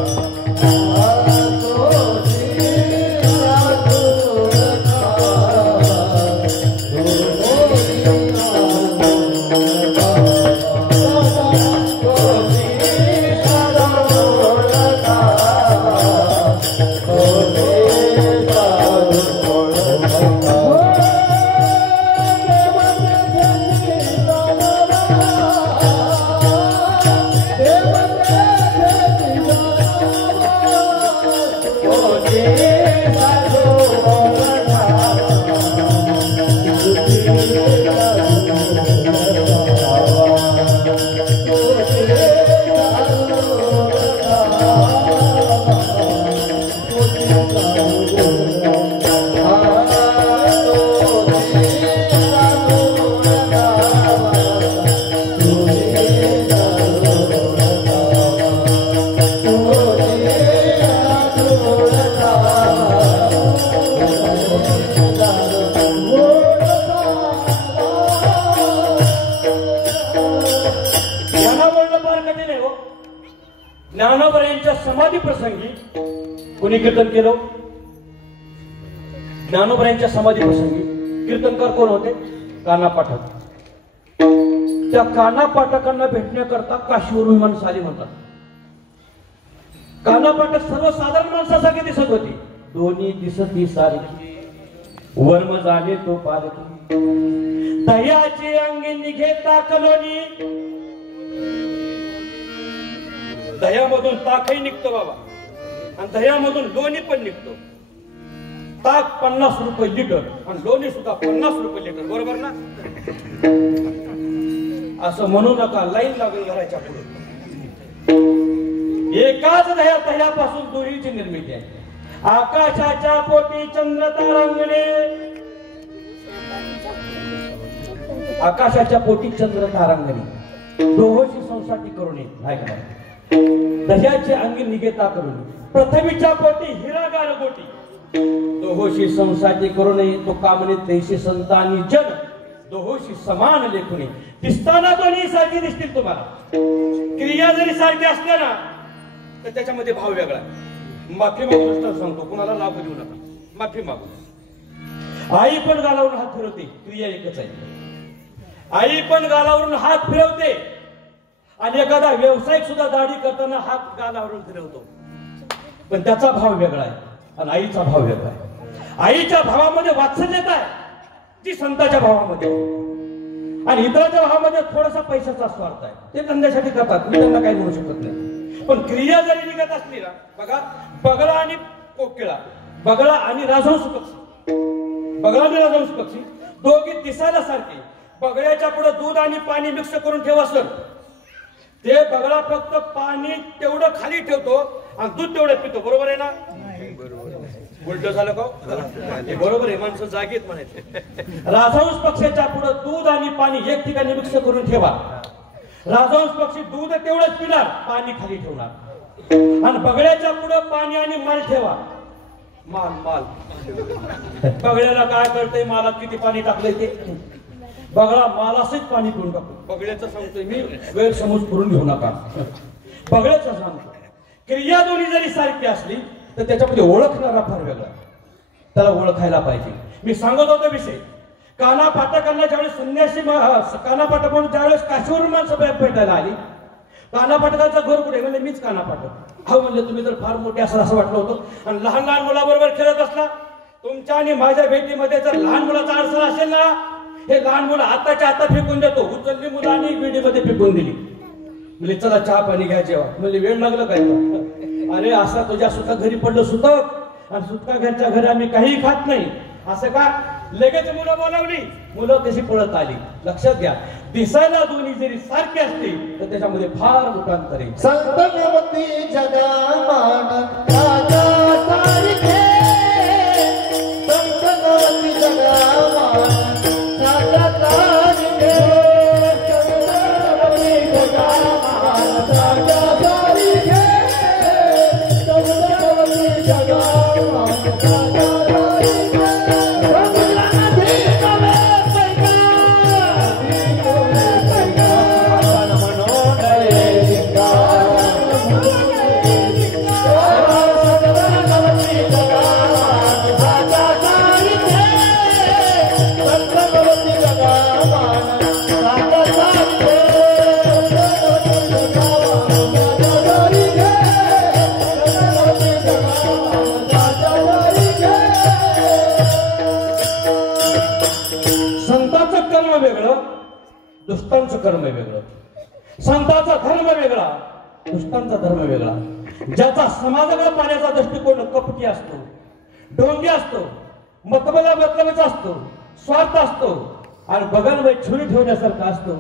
ज्ञानोबरायांच्या समाधी प्रसंगी कोणी कीर्तन केलं? ज्ञानोबरायांच्या समाधी प्रसंगी कीर्तनकार कोण होते? काना पाठक. त्या काना पाठकांना भेटण्याकरता काशीवरून माणसं आली म्हणतात. काना पाठक सर्वसाधारण माणसासारखी दिसत होती. दोन्ही दिसती सारखी, वर्म झाले तो पालखी, दह्याची अंगी निघे ताकलोनी. दह्यामधून ताकही निघतो बाबा आणि दह्यामधून लोणी पण निघतो. ताक 50 रुपये लिटर आणि लोणी सुद्धा 50 रुपये लिटर, बरोबर ना? असं म्हणू नका, लाईन लागेल घराच्या पुढे. एकाच दह्यापासून दोन्हीची निर्मिती आहे. आकाशाच्या पोटी चंद्र तारांगणे, आकाशाच्या पोटी चंद्र तारांगणी दोहोशी संसाटी करून ऐकणार दह्याचे अंगी निगेता करून प्रथमीच्या पोटी हिरा गारगोटी दोहोशी संसाटी करून तो कामने तेशी संतानी जन दोहोशी समान लेखुनी दिसताना दोन्ही सारखी दिसतील तुम्हाला. क्रिया जरी सारखी असल्या ना तर त्याच्यामध्ये भाव वेगळा. माफी मागून सांगतो, कुणाला लाभ देऊ नका, माफी मागू. आई पण गालावरून हात फिरवते, क्रिया एकच आहे. आई पण गालावरून हात फिरवते आणि एखादा व्यावसायिक सुद्धा दाढी करताना हात गालावरून फिरवतो, पण त्याचा भाव वेगळा आहे आणि आईचा भाव वेगळा आहे. आईच्या भावामध्ये वात्सल्यता आहे ती संताच्या भावामध्ये, आणि इतरांच्या भावामध्ये थोडासा पैशाचा स्वार्थ आहे. ते धंद्यासाठी करतात, मी त्यांना काही म्हणू शकत नाही. पण क्रिया जरी निघत असली ना, बघा बगळा आणि कोकिळा, बगळा आणि राजहंस पक्षी, बगळा आणि राजहंस पक्षी दोघी दिसायला सारखे. बगळ्याच्या पुढे दूध आणि पाणी मिक्स करून ठेवा सर, ते बगळा फक्त पाणी तेवढं खाली ठेवतो आणि दूध तेवढं पितो. बरोबर आहे ना? उलट झालं का? बरोबर आहे, माणसं जागेत म्हणायचे. राजहंस पक्षाच्या पुढे दूध आणि पाणी एक ठिकाणी मिक्स करून ठेवा. राजहंस पक्षी दूध तेवढंच पिणार, पाणी खाली ठेवणार. आणि बगळ्याच्या पुढे पाणी आणि माल ठेवा. माल माल बगळ्याला काय कळतंय मालात किती पाणी टाकलंय ते? बगळा मालासच पाणी पिऊन टाकतो. बगळ्याचं सांगतोय मी, गैरसमज करून घेऊ नका. बगळ्याचं सांगतो, क्रिया दोन्ही जरी सारखी असली तर त्याच्यामध्ये ओळखणारा फार वेगळा, त्याला ओळखायला पाहिजे. मी सांगत होतो विषय, काना पाटकांना ज्यावेळेस संन्यासी काना पाटक म्हणून ज्यावेळेस काशीवरून माणसं भेटायला आली, काना पाटकांचं घर कुठे? म्हणजे मीच काना पाटक. हा म्हणले तुम्ही तर फार मोठे असं वाटलं होतं, आणि लहान लहान मुलाबरोबर खेळत असला. तुमच्या आणि माझ्या भेटीमध्ये जर लहान मुलाचा अडचण असेल ना, हे लहान मुलं आताच्या आता फेकून देतो. उचलली मुलांनी बिडीमध्ये फेकून दिली. म्हणजे चला चहा पाणी घ्या, जेव्हा म्हणजे वेळ लागलं काय? अरे असा तुझ्या सुद्धा घरी पडलं सुतक, आणि सुतका घरच्या घरी आम्ही काही खात नाही असं का? लगेच मुलं बोलावली, मुलं कशी पळत आली. लक्षात घ्या, दिसायला दोन्ही जरी सारखे असतील तर त्याच्यामध्ये फार मोठं अंतर आहे. संतनवती जगामान राजा सारखे, संतनवती जगामान राजा सारखे, संतनवती जगामान राजा सारखे, संतनवती जगामान राजा दुष्टांचं कर्म वेगळं, संतांचा धर्म वेगळा, दुष्टांचा धर्म वेगळा. ज्याचा समाजाकडे पाहण्याचा दृष्टिकोन कपटी असतो, ढोंगी असतो, मतलबीचा असतो, स्वार्थ असतो, आणि बगलमध्ये छुरी ठेवण्यासारखा असतो,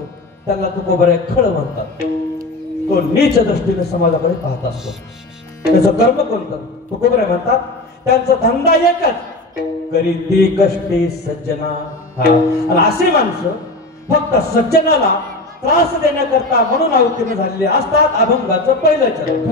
त्याला तुकोबरे खळ म्हणतात. तो नीच दृष्टीने समाजाकडे पाहत असतो. त्याचं कर्म कोणतं? तुकोबरे म्हणतात त्यांचा धंदा एकच, करीती कष्टी सज्जना. आणि अशी माणसं फक्त सज्जनाला त्रास देण्याकरता म्हणून अवतीर्ण झालेले असतात. अभंगाचं पहिलं चरण.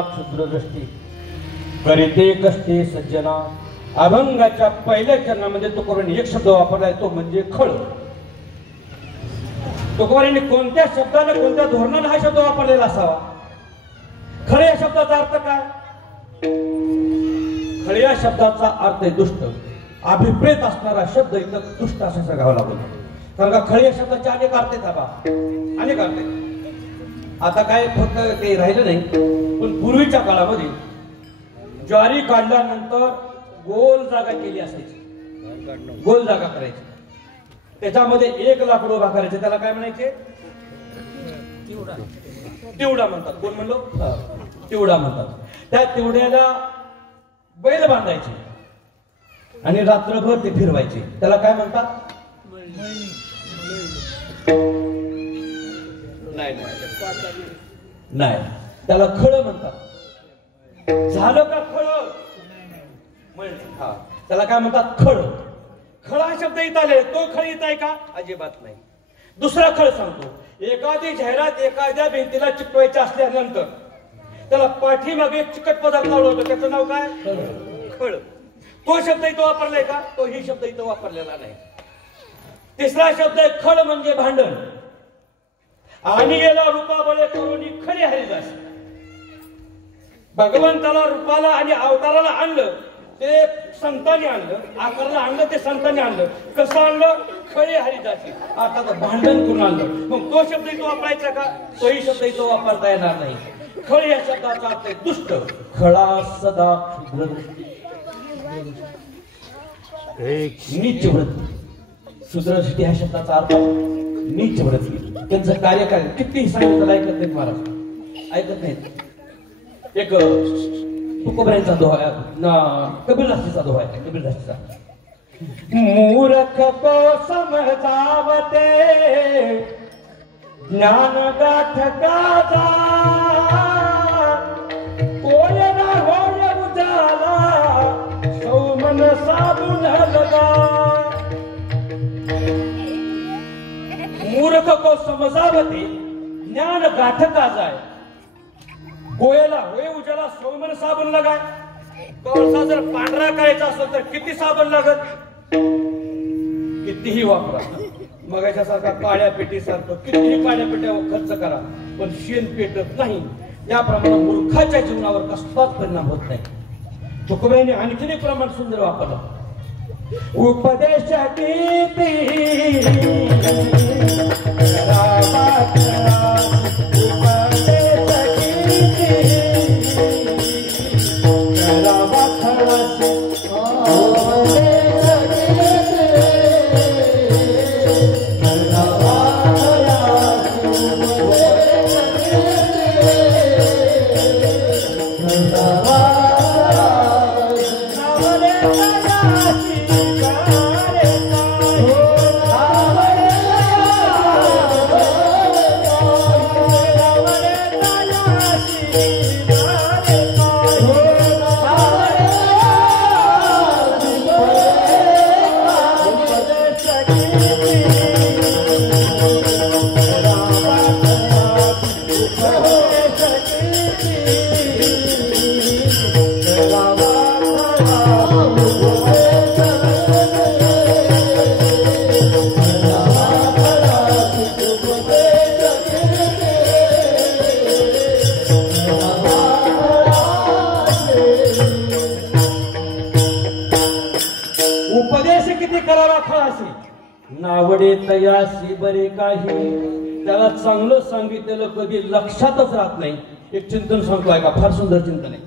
सदा क्षुद्रदृष्टी करीते कष्टे सज्जना. अभंगाच्या पहिल्या चरणामध्ये तुकोबांनी एक शब्द वापरलाय, तो म्हणजे खळ. तुकोबांनी कोणत्या शब्दाने कोणत्या धोरणाने हा शब्द वापरलेला असावा? खळ या शब्दाचा अर्थ काय? खळ या शब्दाचा अर्थ आहे दुष्ट. अभिप्रेत असणारा शब्द इथं दुष्ट असं सांगावं लागतो. कारण का खळ या शब्दाचे अनेक अर्थ आहेत बाबा, अनेक अर्थ आहेत. आता काय फक्त ते राहिलं नाही, पण पूर्वीच्या काळामध्ये ज्वारी काढल्यानंतर गोल जागा केली असायची, गोल जागा करायची. त्याच्यामध्ये एक लाकूड उभा करायचे, त्याला काय म्हणायचे? तिवडा म्हणतात. कोण म्हणलो? तिवडा म्हणतात. त्या तिवड्याला बैल बांधायचे आणि रात्रभर ते फिरवायचे, त्याला काय म्हणतात? नाही, त्याला खळ म्हणतात. झालं का खळ? त्याला काय म्हणतात? खळ. खळ हा शब्द इथं आले, तो खळ येत आहे का? अजिबात नाही. दुसरा खळ सांगतो. एखादी जाहिरात एखाद्या भिंतीला चिकटवायची असल्यानंतर त्याला पाठीमागे एक चिकट पदार्थ लावला होता, त्याचं नाव काय? खळ. तो शब्द इथं वापरलाय का? तोही शब्द इथं वापरलेला नाही. तिसरा शब्द आहे खळ म्हणजे भांडण. आणि गेला रूपा बळे करून खरे हरिदास. भगवंताला रूपाला आणि अवताराला आणलं ते संतांनी आणलं, आकाराला आणलं ते संतांनी आणलं. कसं आणलं? खळे हरिदासी. आता भांडण करून आणलं. मग तो शब्द इथं वापरायचा का? तोही शब्द इथं वापरता येणार नाही. खळ या शब्दाचा अर्थ आहे दुष्ट. खळा सदा नीच वृत्ती. शूद्रदृष्टी ह्या शब्दाचा अर्थ नीच वृत्ती. त्यांचं कार्य काय? कितीही सांगितलं ऐकत नाहीत महाराज, ऐकत नाहीत. एक तुकोबांचा दोहा, कबीरदासजीचा दोहा आहे, कबीरदासजीचा. मूर्ख को समजावते ज्ञान गाठ गाजा, कोय ना होय उजाला सौमन साबुन लगा. मूर्ख को समजावते ज्ञान गाठ गाजाय, गोयला होय उजाला सौमन साबण लगाय. कोळसा जर पांढरा करायचा असेल तर किती साबण लागत? कितीही वापरा. मग याच्यासारखा काळ्या पेटीसारखं कितीही काळ्या पेट्यावर खर्च करा, पण शेण पेटत नाही. त्याप्रमाणे मूर्खाच्या जीवनावर कसलाच परिणाम होत नाही. तुकोबांनी आणखीन एक प्रमाण सुंदर वापरलं. उपदेश नावडे तयासी बरे काही. त्याला चांगलं सांगितलेलं कधी लक्षातच राहत नाही. एक चिंतन सांगतो ऐका, फार सुंदर चिंतन आहे.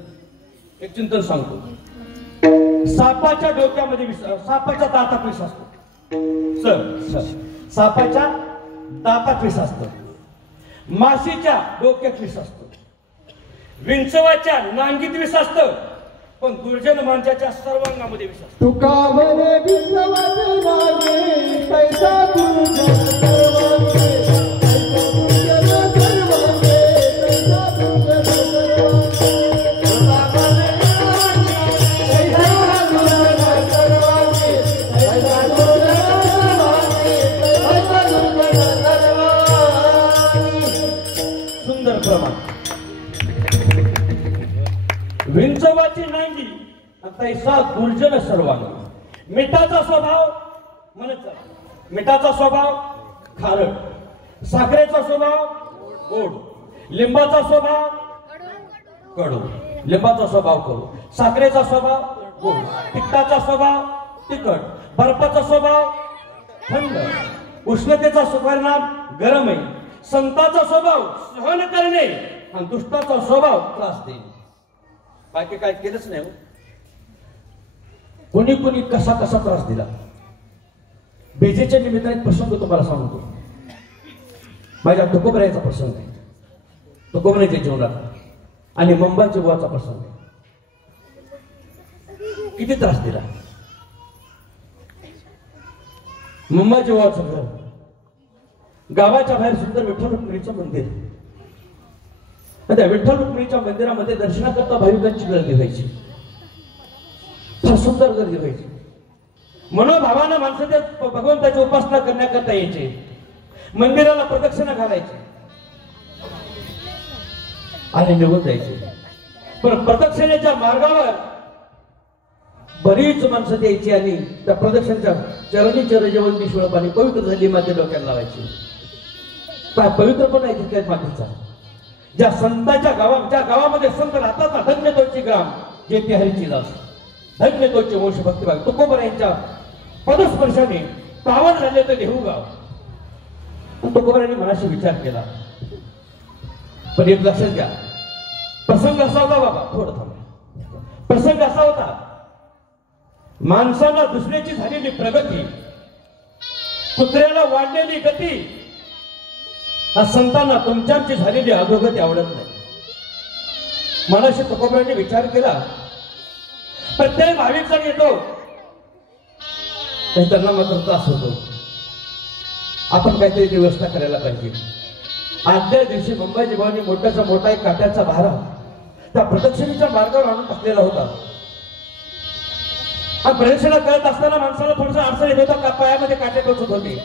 एक चिंतन सांगतो. सापाच्या डोक्यामध्ये सापाच्या दातात विष असतो. सर सापाच्या दातात विष असतं. माशीच्या डोक्यात विष असतं. विंचवाच्या नांगीत विष असतं. पण दुर्जन माणसाच्या सर्वांगामध्ये विष असतो. तुका म्हणे विंचवाचे नांगे पैसा दुर्जन सर्वांगे, पैसा दुर्जन सर्वांगे, पैसा दुर्जन सर्वांगे. तुका म्हणे पैसा दुर्जन सर्वांगे, पैसा दुर्जन सर्वांगे, पैसा दुर्जन सर्वांगे. सुंदर प्रमाण. तैसा दुर्जन सर्वांग. मिठाचा स्वभाव म्हणत मिठाचा स्वभाव खारट, साखरेचा स्वभाव गोड, लिंबाचा स्वभाव कडू, लिंबाचा स्वभाव कडू, साखरेचा स्वभाव गोड, तिखटाचा स्वभाव तिखट, बर्फाचा स्वभाव थंड, उष्णतेचा परिणाम गरम आहे, संताचा स्वभाव सहन करणे आणि दुष्टाचा स्वभाव त्रास देणे. बाकी काय केलंच नाही. कोणी कोणी कसा कसा त्रास दिला. बेजेच्या निमित्ताने प्रसंग तुम्हाला सांगतो. माझ्या तुकोबरायाचा प्रसंग आहे, तुकोबरायाच्या जीवनात आणि मुंबईच्या बुवाचा प्रसंग आहे. किती त्रास दिला. मुंबईच्या बुवाचं घर, गावाच्या बाहेर सुंदर विठ्ठल रुक्मिणीचं मंदिर. त्या विठ्ठल रुक्मिणीच्या मंदिरामध्ये दर्शनाकरता भाविकांची गर्दी व्हायची. फार सुंदर गर्दी व्हायची. मनोभावानं माणसं त्या भगवंताची उपासना करण्याकरता यायचे. मंदिराला प्रदक्षिणा घालायची आणि निघून जायचे. पण प्रदक्षिणेच्या मार्गावर बरीच माणसं द्यायची आणि त्या प्रदक्षिणेच्या चरणी चरजेवंती शिळ पाणी पवित्र झाली माती डोक्याला लावायची. काय पवित्र पण आहे तिथल्या मातीचा. ज्या संतांच्या ज्या गावामध्ये संत राहतात, धन्य तोची ग्राम जेथे हरीची लास, धन्य तोचे वंश भक्तिभाग. तुकोबरायांच्या पदस्पर्शाने पावन झाले तर देहू गाव. तुकोबरायांनी मनाशी विचार केला. पण एक लक्षात घ्या, प्रसंग असा होता बाबा, थोडं थांबा. प्रसंग असा होता, माणसाला दुसऱ्याची झालेली प्रगती, कुत्र्याला वाढलेली गती, संतांना तुमच्याची झालेली अधोगती आवडत नाही. मनाशी तुकोबरायांनी विचार केला. प्रत्येक भाविक जण येतो त्यांना मात्र त्रास होतो. आपण काहीतरी व्यवस्था करायला पाहिजे. आजच्या दिवशी मुंबईची भवानी मोठ्याचा मोठा एक काट्याचा भारा त्या प्रदक्षिणेच्या मार्गावर आणून टाकलेला होता. आणि प्रदक्षिणा करत असताना माणसाला थोडसा अडचण येत होता. पायामध्ये काटे टोचत होते.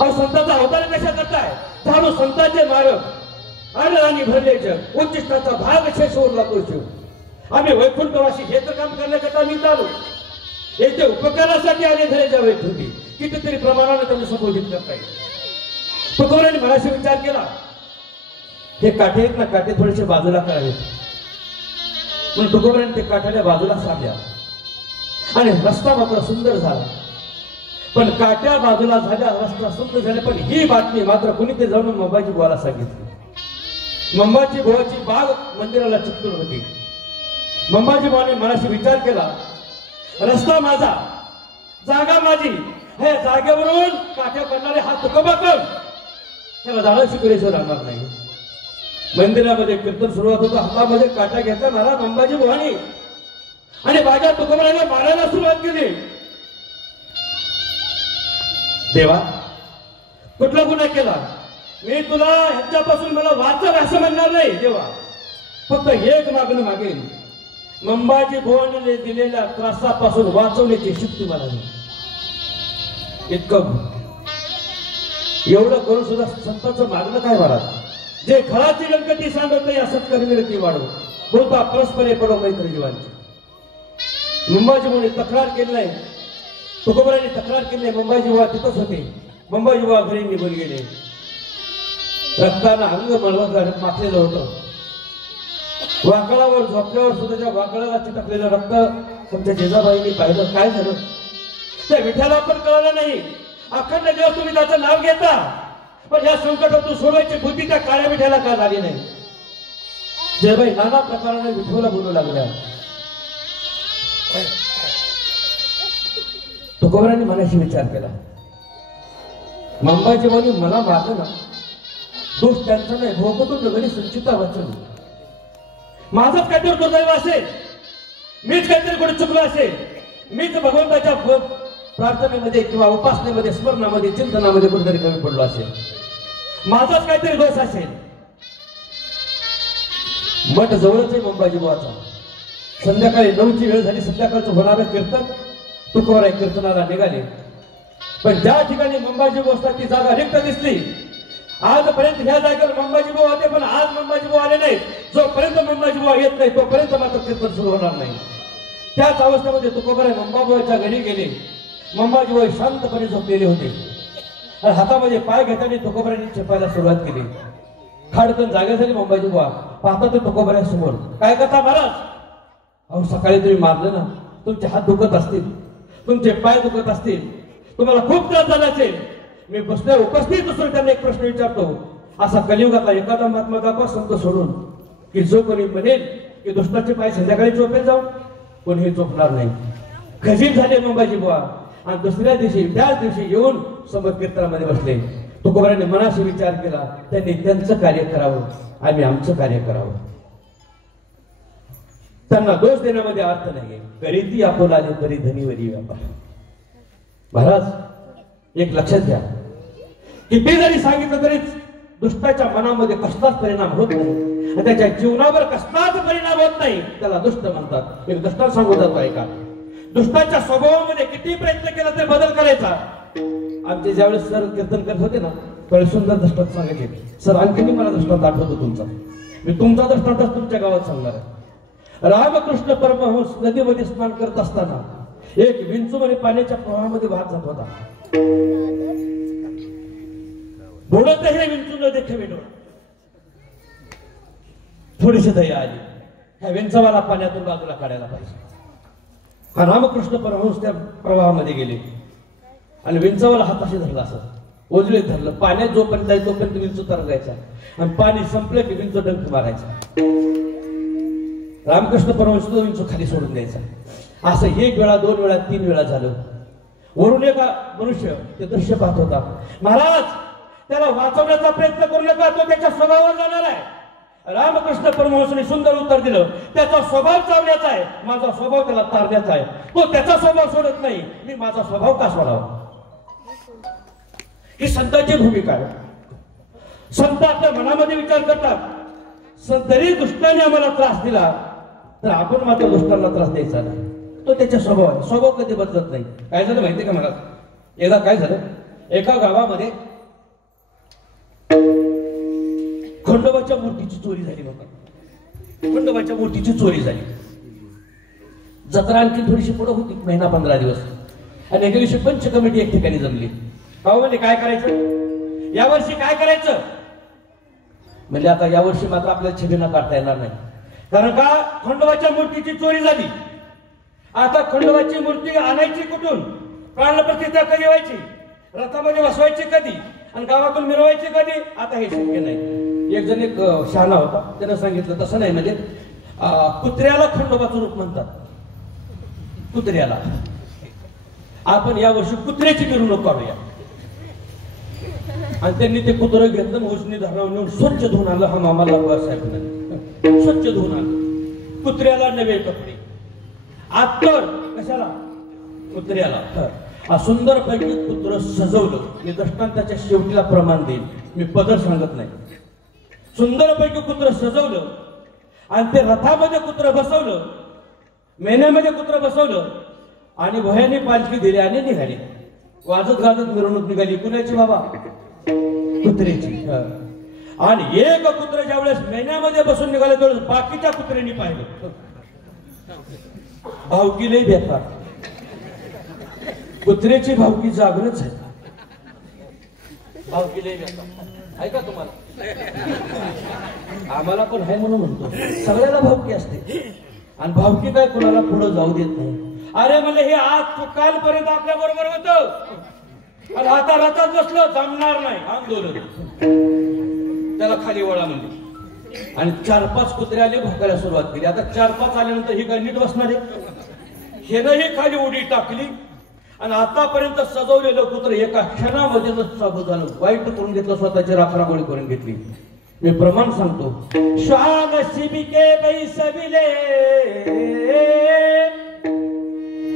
अहो, संतांचा अवतार कशा करताय? चालू संतांचे मार्ग आणि भरले जग, उच्चिष्टाचा भाग शेष उरला तो शिव. आम्ही वैकुंठवासी हे तर काम करण्याकरता मी चालू. याच्या उपकारासाठी आले घराच्या वैकुंठी कितीतरी प्रमाणाने त्यांनी संबोधित करता येईल. तुकोबरायांनी मनाशी विचार केला, हे काठे आहेत ना, काठे थोडेसे बाजूला करावेत. म्हणून तुकोबरायांनी ते काठ्याच्या बाजूला सारल्या आणि रस्ता मात्र सुंदर झाला. पण काट्या बाजूला झाल्या, रस्ता सुंदर झाले. पण ही बातमी मात्र कुणी ते जाऊन मुंबईची बुवाला सांगितली. मुंबईची बुवाची बाग मंदिराला चिकटून होती. मुंबईची बुवाने मनाशी विचार केला, रस्ता माझा, जागा माझी, हे जागेवरून काठ्या करणारे हा तुकोबा कर. त्याला जाण्याची पुरेशी राहणार नाही. मंदिरामध्ये कीर्तन सुरुवात होतं. हातामध्ये काठा घेतला महाराज मुंबईची बुवानी आणि बाजा तुकोबराला मारायला सुरुवात केली. देवा, कुठला गुन्हा केला? मी तुला ह्याच्यापासून मला वाचव असं म्हणणार नाही देवा. फक्त एक मागणं मागेल, मुंबईची भुवनाने दिलेल्या त्रासापासून वाचवण्याची शक्ती मला नाही. इतकं एवढं करून सुद्धा संतांचं मागणं काय महाराज? जे खळाची व्यंकटी सांगत या सत्कर्मीरती वाढव, बोलता परस्परे पडो मैत्री जीवांची. मुंबईची मुळे तक्रार केली नाही. तुकोबरायांनी तक्रार केली नाही. मुंबईची बुवा तिथंच होते. मुंबईची बुवा घरी निघून गेले. रक्तानं अंग मळवत माखलेलं होतं. वाकळावर झोपल्यावर सुद्धा त्या वाकळाला चिटकलेलं रक्त तुमच्या जिजाबाईंनी पाहिलं. काय झालं? त्या विठ्ठला पण कळलं नाही. अखंड दिवस तुम्ही त्याचं नाव घेता, पण या संकटातून सोडवायची बुद्धी त्या काळ्या विठ्ठला का झाली नाही? जयबाई नाना प्रकाराने विठ्ठला बोलू लागल्या. तुकोबरायांनी मनाशी विचार केला, मुंबईची बोली मला मारलं ना, दोष त्यांचा नाही, भोगतो नगरी संचिता वाचन. माझंच काहीतरी दुर्दैव असेल, मीच काहीतरी कुठे चुकलो असेल, मीच भगवंताच्या प्रार्थनेमध्ये किंवा उपासनेमध्ये, स्मरणामध्ये, चिंतनामध्ये कुठेतरी कमी पडलो असेल, माझाच काहीतरी दोष असेल. मठ जवळच आहे मुंबईची बुवाचा. संध्याकाळी 9ची वेळ झाली. संध्याकाळचं होणारं कीर्तन. तुकोबराय कीर्तनाला निघाले. पण ज्या ठिकाणी मुंबईची बुवा ती जागा रिक्त दिसली. आजपर्यंत ह्या जागेवर मुंबईची बुवा होते, पण आज मुंबईची बुवा आले नाही. जोपर्यंत मुंबईची बुवा येत नाही तोपर्यंत मात्र कीर्तन सुरू होणार नाही. त्याच अवस्थेमध्ये तुकोबाराय मंबाबाईच्या घरी गेले. मंबाजीबाई शांतपणे झोपलेले होते आणि हातामध्ये पाय घेताना तुकोबारायांनी चेपायला सुरुवात केली. खाडकन जागे झाली मंबाजी बुवा. पाहता ते तुकोबाराय समोर. काय करता महाराज? अहो सकाळी तुम्ही मारलं ना, तुमचे हात दुखत असतील, तुमचे पाय दुखत असतील, तुम्हाला खूप त्रास झाला असेल. मी बसल्या उपस्थित असून त्यांना एक प्रश्न विचारतो. असा कलियुगातला एखादा महात्मा दाखवा संत सोडून की जो कोणी म्हणेल की दुष्टाचे पाय संध्याकाळी चोपेल जाऊन, कोणीही चोपणार नाही. खजील झाले मंबाजी बुवा आणि दुसऱ्या दिवशी त्याच दिवशी येऊन समोर कीर्तनामध्ये बसले. तुकोबारायांनी मनाशी विचार केला, त्यांनी त्यांचं कार्य करावं, आम्ही आमचं कार्य करावं. त्यांना दोष देण्यामध्ये अर्थ नाही. करीती आपुलाले तरी धनीवरी व्यापार. महाराज एक लक्षात घ्या, किती जरी सांगितलं तरीच दुष्टाच्या मनामध्ये कसलाच परिणाम होत नाही आणि त्याच्या जीवनावर कसलाच परिणाम होत नाही. त्याला दुष्ट म्हणतात. एक दृष्टांत सांगू जातो ऐका. दुष्टाच्या स्वभावामध्ये किती प्रयत्न केला ते बदल करायचा. आमचे ज्यावेळेस सर कीर्तन करत होते ना, त्यावेळेस सुंदर दृष्टांत सांगायचे. सर आणखीन मला दृष्टांत आठवतो तुमचा. मी तुमचा दृष्टांतच तुमच्या गावात सांगणार आहे. रामकृष्ण परमहंस नदीमध्ये स्नान करत असताना एक विंचू पाण्याच्या प्रवाहामध्ये वाहत जात होता. बुडत हे विंचू न देखे विडोळ. थोडीशी दया आली, ह्या विंचवाला पाण्यातून बाजूला काढायला पाहिजे. हा रामकृष्ण परमहंस त्या प्रवाहामध्ये गेले आणि विंचवाला हाताशी धरला. असं उजवीत धरलं. पाण्यात जोपर्यंत आहे तोपर्यंत विंचू तरंगायचा आणि पाणी संपलं की विंचू डंक मारायचा. रामकृष्ण परमहंस तो विंचू खाली सोडून द्यायचा. असं एक वेळा, दोन वेळा, तीन वेळा झालं. वरून एका मनुष्य ते दृश्य पाहत होता. महाराज त्याला वाचवण्याचा प्रयत्न करू नका, तो त्याच्या स्वभावावर जाणार आहे. रामकृष्ण परमहंसाने सुंदर उत्तर दिलं, त्याचा स्वभाव चावण्याचा आहे, माझा स्वभाव त्याला तारण्याचा आहे. तो त्याचा स्वभाव सोडत नाही, मी माझा स्वभाव का सोडावा? ही संतांची भूमिका आहे. संत आपल्या मनामध्ये विचार करतात, तरी दुष्टाने आम्हाला त्रास दिला तर आपण मात्र दुष्टांना त्रास द्यायचा नाही. तो त्याच्या स्वभाव आहे. स्वभाव कधी बदलत नाही. काय झालं माहितीये का मला? एकदा काय झालं, एका गावामध्ये खंडोबाच्या मूर्तीची चोरी झाली. बघा, खंडोबाच्या मूर्तीची चोरी झाली. जत्रा आणखी थोडीशी पुढे होती, महिना 15 दिवस. आणि एका दिवशी पंच कमिटी एक ठिकाणी जमली. गावामध्ये काय करायचं, यावर्षी काय करायचं? म्हणजे आता यावर्षी मात्र आपल्याला छबिना काढता येणार नाही, कारण का खंडोबाच्या मूर्तीची चोरी झाली. आता खंडोबाची मूर्ती आणायची कुठून, प्राणप्रतिष्ठा कधी व्हायची, रथामध्ये बसवायची कधी आणि गावातून मिरवायची कधी? आता हे शक्य नाही. एक जण एक शहाणा होता, त्यानं सांगितलं तसं नाही, म्हणजे कुत्र्याला खंडोबाचं रूप म्हणतात. कुत्र्याला आपण यावर्षी कुत्र्याची मिरवणूक काढूया. आणि त्यांनी ते कुत्रं घेतलं, उजनी धरणावर नेऊन स्वच्छ धुवून आणलं. हा मामाला साहेब स्वच्छ धुवून आणलं. कुत्र्याला नवे कपडे, आत्तर कशाला, कुत्र्याला. सुंदर पैकी कुत्र सजवलं. मी दृष्टांताच्या शेवटीला प्रमाण देईन, मी पदर सांगत नाही. सुंदर पैकी कुत्र सजवलं आणि ते रथामध्ये कुत्र बसवलं, मेन्यामध्ये कुत्र बसवलं आणि भयाने पालखी दिली आणि निघाली. वाजत गाजत मिरवणूक निघाली. कुणाची बाबा? कुत्र्याची. आणि एक कुत्र ज्या वेळेस मेन्यामध्ये बसून निघाले त्यावेळेस बाकीच्या कुत्र्यांनी पाहिलं. भावकी लई बेकार. कुत्र्याची भावकी जागृतच आहे. भावकी लई बेकार आहे का तुम्हाला? आम्हाला पण आहे म्हणून म्हणतो. सगळ्याला भावकी असते आणि भावकी काय कोणाला पुढे जाऊ देत नाही. अरे म्हणजे हे आज कालपर्यंत आपल्या बरोबर होत आणि आता रथात बसलं, जमणार नाही आंदोलन. त्याला खाली वळा म्हणजे. आणि 4-5 कुत्रे आले, भोकायला सुरुवात केली. आता 4-5 आल्यानंतर ही काय नीट बसणार आहे? हेनही खाली उडी टाकली आणि आतापर्यंत सजवलेलं कुत्र एका क्षणामध्ये साबू झालं. वाईट करून घेतलं, स्वतःची राखराखोळी करून घेतली. मी प्रमाण सांगतो. श्वान शिबिके बैसविले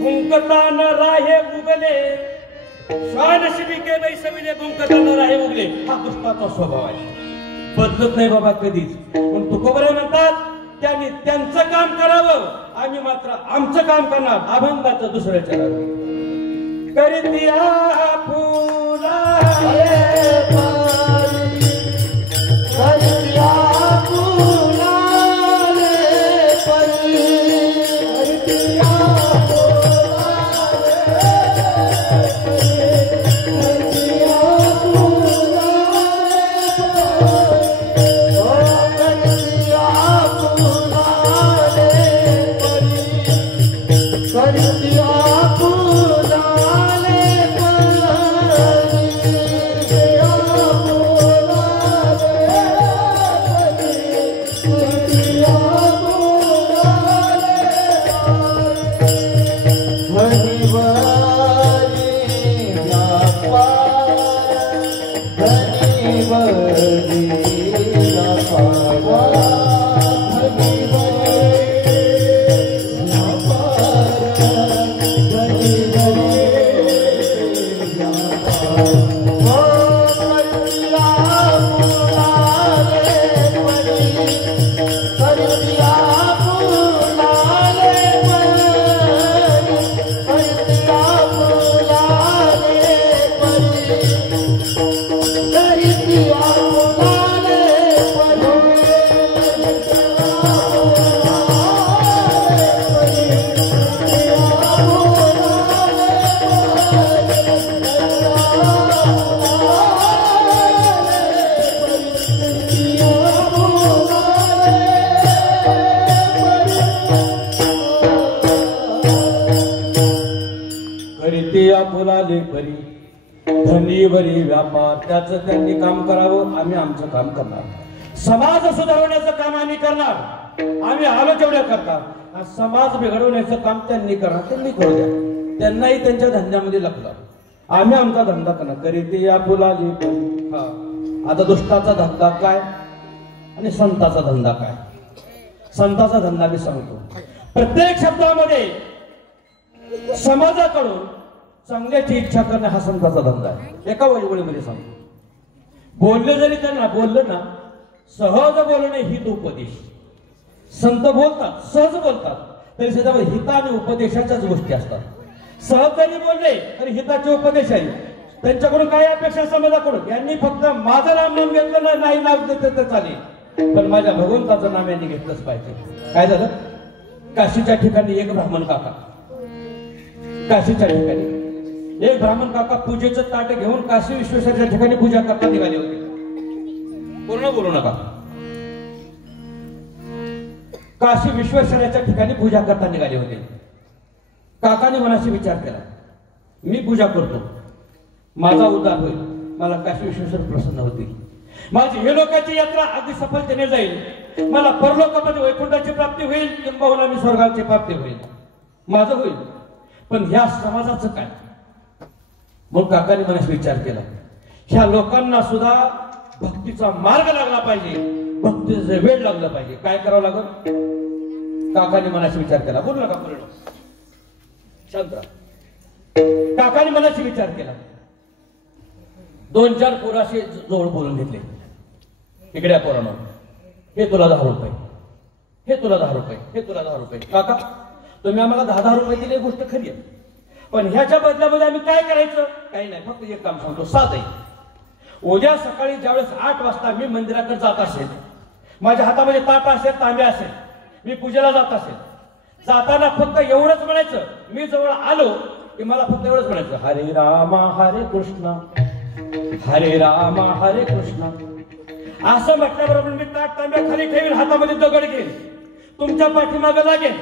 भुंकतान राहे उगले. श्वान शिबिके बैसविले भुंकतान राहे उगले. हा दुष्टाचा स्वभाव आहे, बदलत नाही बाबा कधीच. पण तुकोबाराय म्हणतात त्यांनी त्यांचं काम करावं, आम्ही मात्र आमचं काम करणार. अभंगाचं दुसऱ्याच्या करीतिया फुला फुलाले परी, करीतिया फुलाले परी धनीवरी व्यापार त्याचं त्यांनी काम करावं, आम्ही आमचं काम करणार. समाज सुधारवण्याचं काम आम्ही करणार, आम्ही आलो तेवढ्या करतात. समाज बिघडवण्याचं काम त्यांनी करणार, त्यांनी करू द्या. त्यांनाही त्यांच्या धंद्यामध्ये लागलं, आम्ही आमचा धंदा करणार. करीते या फुलाले परी. आता दुष्टाचा धंदा काय आणि संताचा धंदा काय? संताचा धंदा मी सांगतो. प्रत्येक शब्दामध्ये समाजाकडून चांगल्याची इच्छा करणे हा संताचा धंदा आहे. एका वळीमध्ये सांगतो. बोलले जरी त्यांना बोललं ना, सहज बोलणे हित उपदेश. संत बोलतात, सहज बोलतात, तरी त्याच्यामध्ये हित आणि उपदेशाच्याच गोष्टी असतात. सहज जरी बोलले तरी हिताचे उपदेश आहे. त्यांच्याकडून काय अपेक्षा समाजाकडून? यांनी फक्त माझं नाम म्हणून घेतलं नाही, नाव देत तर चालेल, पण माझ्या भगवंताचं नाम यांनी घेतलंच पाहिजे. काय झालं? काशीच्या ठिकाणी एक ब्राह्मण काका, काशीच्या ठिकाणी एक ब्राह्मण काका पूजेचं ताट घेऊन काशी विश्वेश्वराच्या ठिकाणी पूजा करता निघाले होते. पूर्ण बोलू नका. काशी विश्वेश्वराच्या ठिकाणी पूजा करता निघाले होते. काकाने मनाशी विचार केला, मी पूजा करतो, माझा उद्धार होईल, मला काशी विश्वेश्वर प्रसन्न होतील, माझी हे लोकांची यात्रा अगदी सफलतेने जाईल, मला परलोकामध्ये वैकुंठाची प्राप्ती होईल, किंबहुना मी स्वर्गाची प्राप्ती होईल, माझं होईल. पण ह्या समाजाचं काय? मग काकाने मनाशी विचार केला, ह्या लोकांना सुद्धा भक्तीचा मार्ग लागला पाहिजे, भक्तीचं वेळ लागलं पाहिजे. काय करावं लागल? काकाने मनाशी विचार केला. बोलू नका, बोलू नका, शांत राहा. काकाने मनाशी विचार केला. 2-4 पोराशी जवळ बोलून घेतले. इकड्या पोरांना, हे तुला 10 रुपये, हे तुला 10 रुपये, हे तुला 10 रुपये. काका, तुम्ही आम्हाला 10-10 रुपये दिले, गोष्ट खरी आहे, पण ह्याच्या बदल्यामध्ये आम्ही काय करायचं? काही नाही, फक्त एक काम सांगतो, साधं आहे. उद्या सकाळी ज्यावेळेस 8 वाजता मी मंदिराकडे जात असेल, माझ्या हातामध्ये ताट असेल, तांबे असेल, मी पूजेला जात असेल, जाताना फक्त एवढंच म्हणायचं, मी जवळ आलो की मला फक्त एवढंच म्हणायचं, हरे रामा हरे कृष्ण, हरे रामा हरे कृष्ण. असं म्हटल्याबरोबर मी ताट तांब्या खाली ठेवील, हातामध्ये दगड घेईल, तुमच्या पाठीमागं लागेल,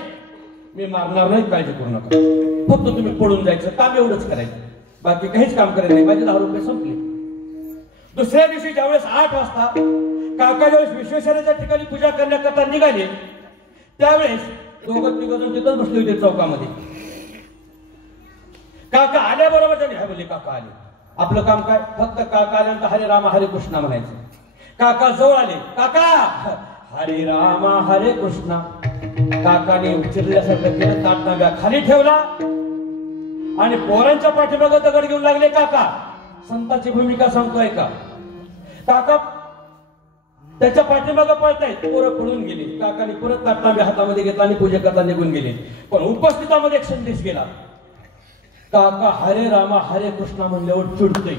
मी मारणार नाही, काळजी करू नका, फक्त तुम्ही पळून जायचं, काम एवढंच करायचं, बाकी काहीच काम करायचं नाही. माझे 10 रुपये संपले. दुसऱ्या दिवशी ज्यावेळेस 8 वाजता काका ज्यावेळेस विश्वेश्वराच्या ठिकाणी पूजा करण्याकरता निघाले, त्यावेळेस दोघं तिघजण तिथंच बसले होते चौकामध्ये. काका आल्याबरोबर त्यांनी बोलले, काका आले, आपलं काम काय? फक्त काका आल्यानंतर हरे रामा हरे कृष्णा म्हणायचं. काका जवळ आले, काका हरे रामा हरे कृष्णा. काकाने उचलल्यासारखं केलं, ताट तांब्या खाली ठेवला आणि पोरांच्या पाठीमागं दगड घेऊन लागले. काका संताची भूमिका सांगतोय का? काका त्याच्या पाठीमागं पळतायत, पोरं पळून गेली. काकाने परत ताट तांब्या हातामध्ये घेतला आणि पूजा करता निघून गेले. पण उपस्थितामध्ये एक संदेश गेला, काका हरे रामा हरे कृष्णा म्हणल्यावर चिडतोय.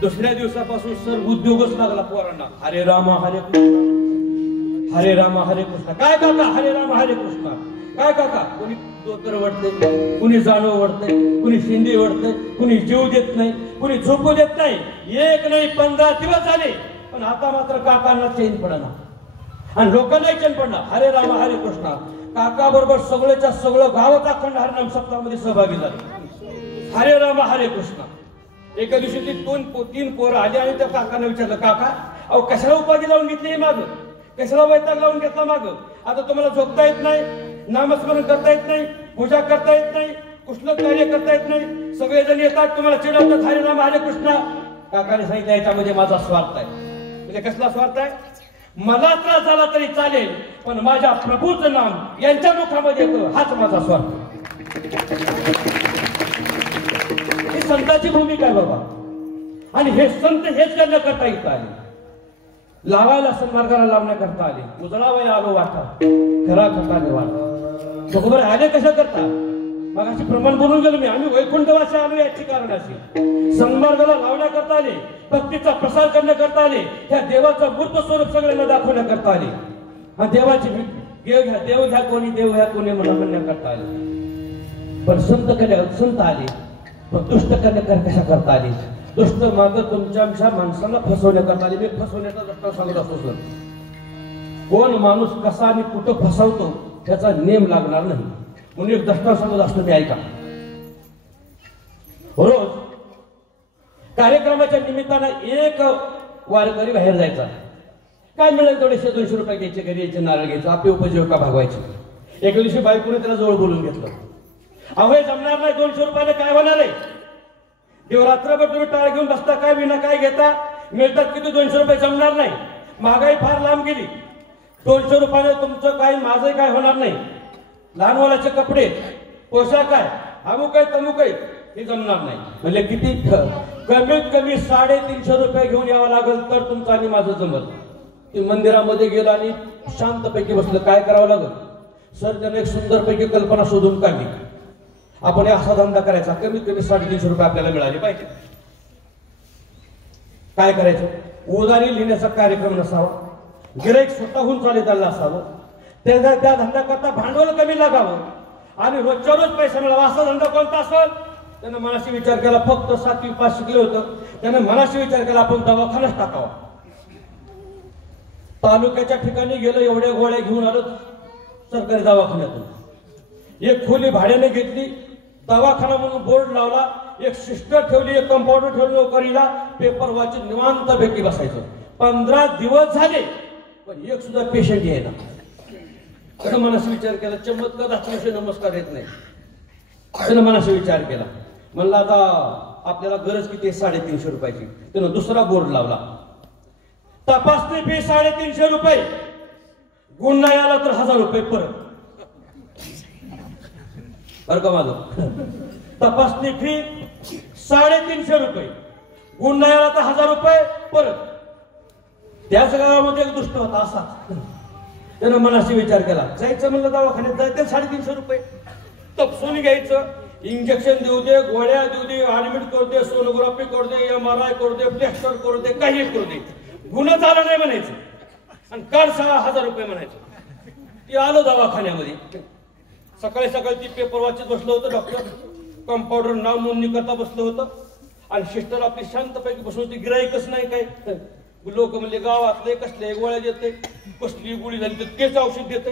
दुसऱ्या दिवसापासून सर्व उद्योगच लागला पोरांना, हरे रामा हरे कृष्णा, हरे रामा हरे कृष्णा. काय काका हरे रामा हरे कृष्णा? काय काका? कोणी दोतर वडतंय, कुणी जाणव वडतंय, कुणी शिंदे वडतंय, कुणी जीव देत नाही, कुणी झोपू देत नाही. एक नाही 15 दिवस झाले, पण आता मात्र काकांना चैन पडणार आणि लोकांनाही चैन पडणार. हरे रामा हरे कृष्णा. काका बरोबर सगळ्याच्या सगळं गावात अखंड हरिनाम सप्ताहामध्ये सहभागी झाले. हरे राम हरे कृष्ण. एका दिवशी ती तीन पोरं आली आणि त्या काकांना विचारलं, काका अहो कशाला उपाधी लावून घेतली माग, कशाला वैताग लावून घेतला माग, आता तुम्हाला झोपता येत नाही, नामस्मरण करता येत नाही, पूजा करता येत नाही, कुठलं कार्य करता येत नाही, सगळेजण येतात तुम्हाला चिडवतात हरे राम हरे कृष्ण. काकाने सांगितलं याच्यामध्ये माझा स्वार्थ आहे. म्हणजे कसला स्वार्थ आहे? मला त्रास झाला तरी चालेल पण माझ्या प्रभूचं नाम यांच्या मुखामध्ये येतं हाच माझा स्वार्थ. ही संतांची भूमिका आहे बाबा. आणि हे संत हेच करण्याकरता इथं आले, लावायला सन्मार्गाला लावण्याकरता आले, उजळावायला आलो वाटा खरा खताने वाटा. बरोबर आले कशा करता? मग अशी प्रमाण बोलून गेलो मी, आम्ही वैकुंठवासी आलो याची कारण अशी सन्मार्गाला लावण्याकरता आले, भक्तीचा प्रसार करण्याकरता आले, ह्या देवाचं मूर्त स्वरूप सगळ्यांना दाखवण्याकरता आले. आणि देवाची देव घ्या कोणी देव घ्या कोणी मला म्हणण्याकरता आले. पण संत आले पण दुष्ट करण्याकर कशा करता आले? दुष्ट मार्ग तुमच्या माणसाला फसवण्याकरता आले. मी फसवण्याचा दृष्टांत सांगत असतो सर. कोण माणूस कसा आणि कुठं फसवतो त्याचा नेम लागणार नाही म्हणून एक दृष्टांत सांगत असतो मी, ऐका. रोज कार्यक्रमाच्या निमित्तानं एक वारकरी बाहेर जायचा, काय मिळेल तेवढे 100-200 रुपये घ्यायचे, घरी यायचे, नारळ घ्यायचं, आपली उपजीविका भागवायची. एका दिवशी बायकोने त्याला जवळ बोलून घेतलं, अहो हे जमणार नाही, 200 रुपयाने काय होणार आहे? देव रात्रभर तुम्ही टाळ घेऊन बसता, काय विना काय घेता, मिळतात किती? 200 रुपये जमणार नाही. महागाई फार लांब गेली, 200 रुपयाने तुमचं काय माझं काय होणार नाही. लहान मुलाचे कपडे पोशाख काय अमुक आहे तमुक आहे हे जमणार नाही. म्हणजे किती? कमीत कमी 350 रुपये घेऊन यावं लागेल तर तुमचं आणि माझं जमत. ते मंदिरामध्ये गेलं आणि शांतपैकी बसलं, काय करावं लागेल? सर त्याने एक सुंदरपैकी कल्पना शोधून काढली, आपण असा धंदा करायचा, कमीत कमी 350 रुपये आपल्याला मिळाले पाहिजे. काय करायचं? उधारी लिहिण्याचा कार्यक्रम नसावा, गिराईक स्वतःहून चालत आलं असावं, त्या धंदा करता भांडवल कमी लागावं आणि रोजच्या रोज पैसा मिळावा. असा धंदा कोणता असेल? त्यानं मनाशी विचार केला, फक्त 7वी पास शिकले होतं, त्यानं मनाशी विचार केला आपण दवाखानाच टाकावा. तालुक्याच्या ठिकाणी गेलं, एवढ्या गोळ्या घेऊन आलो सरकारी दवाखान्यातून, एक खोली भाड्याने घेतली, दवाखाना म्हणून बोर्ड लावला, एक सिस्टर ठेवली, एक कंपाऊंडर ठेवली नोकरीला, पेपर वाचून निवांतपैकी बसायचं. 15 दिवस झाले पण एक सुद्धा पेशंट येईना. त्यानं मनाशी विचार केला, चमत्कार रात्रीशी नमस्कार येत नाही. त्यानं मनाशी विचार केला, म्हणलं आता आपल्याला गरज किती आहे? 350 रुपयाची. त्यानं दुसरा बोर्ड लावला, तपासणी फी 350 रुपये, गुण नाही आला तर 1000 रुपये परत. बरं का माझं? तपासणी फी 350 रुपये, गुण नाही आला तर 1000 रुपये परत. त्याच गावामध्ये एक दुष्ट होता असा, त्यानं मनाशी विचार केला, जायचं म्हणलं दवाखान्यात, जायचं 350 रुपये, तपसून घ्यायचं, इंजेक्शन देऊ दे, गोळ्या देऊ दे, ऍडमिट करू दे, सोनोग्राफी करू दे, MRI करू दे, प्लॅस्टर करू दे, काही करू दे, गुन्हा झाला नाही म्हणायचं आणि काल 6000 रुपये म्हणायचं. ती आलो दवाखान्यामध्ये, सकाळी सकाळी ती पेपर वाचत बसलं होतं, डॉक्टर कंपाऊंडर नाव नोंदणी करता बसलं होतं आणि सिस्टर आपली शांतपैकी बसली होती. गिराईकच नाही काय, लोक म्हणले गावातले कसले गोळ्या देते, कसली गोळी झाली तर तेच औषध देते,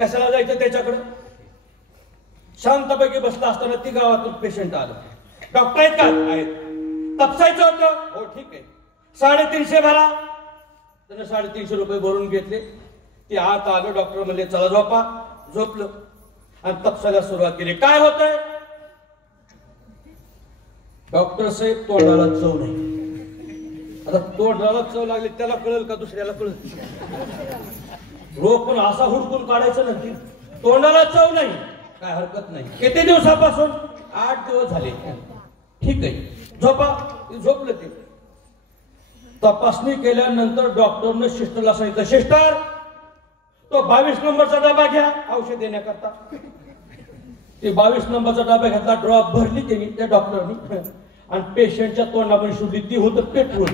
कशाला जायचं त्याच्याकडे. शांतपैकी बसला असताना ती गावातून पेशंट आलं. डॉक्टर आहेत का? आहेत. तपासायचं होतं? हो ठीक आहे, 350 भरा. त्यानं 350 रुपये भरून घेतले. ते आत आलो, डॉक्टर म्हणले चला झोपा. झोपलं आणि तपासायला सुरुवात केली. काय होतंय? डॉक्टर साहेब तोंडाला चव नाही. आता तोंडाला चव लागली, त्याला कळेल का दुसऱ्याला कळेल? रोग पण असा हुडकून काढायचं नाही. तोंडाला चव नाही, काय हरकत नाही. किती दिवसापासून? 8 दिवस झाले. ठीक आहे, झोपा. झोपलं ते. तपासणी केल्यानंतर डॉक्टरने सिस्टरला सांगितलं, सिस्टर तो 22 नंबरचा डबा घ्या औषध देण्याकरता. ते 22 नंबरचा डबा घेतला, ड्रॉप भरली त्यांनी, त्या डॉक्टरनी, आणि पेशंटच्या तोंडामध्ये शोधली. ती होतं पेट्रोल.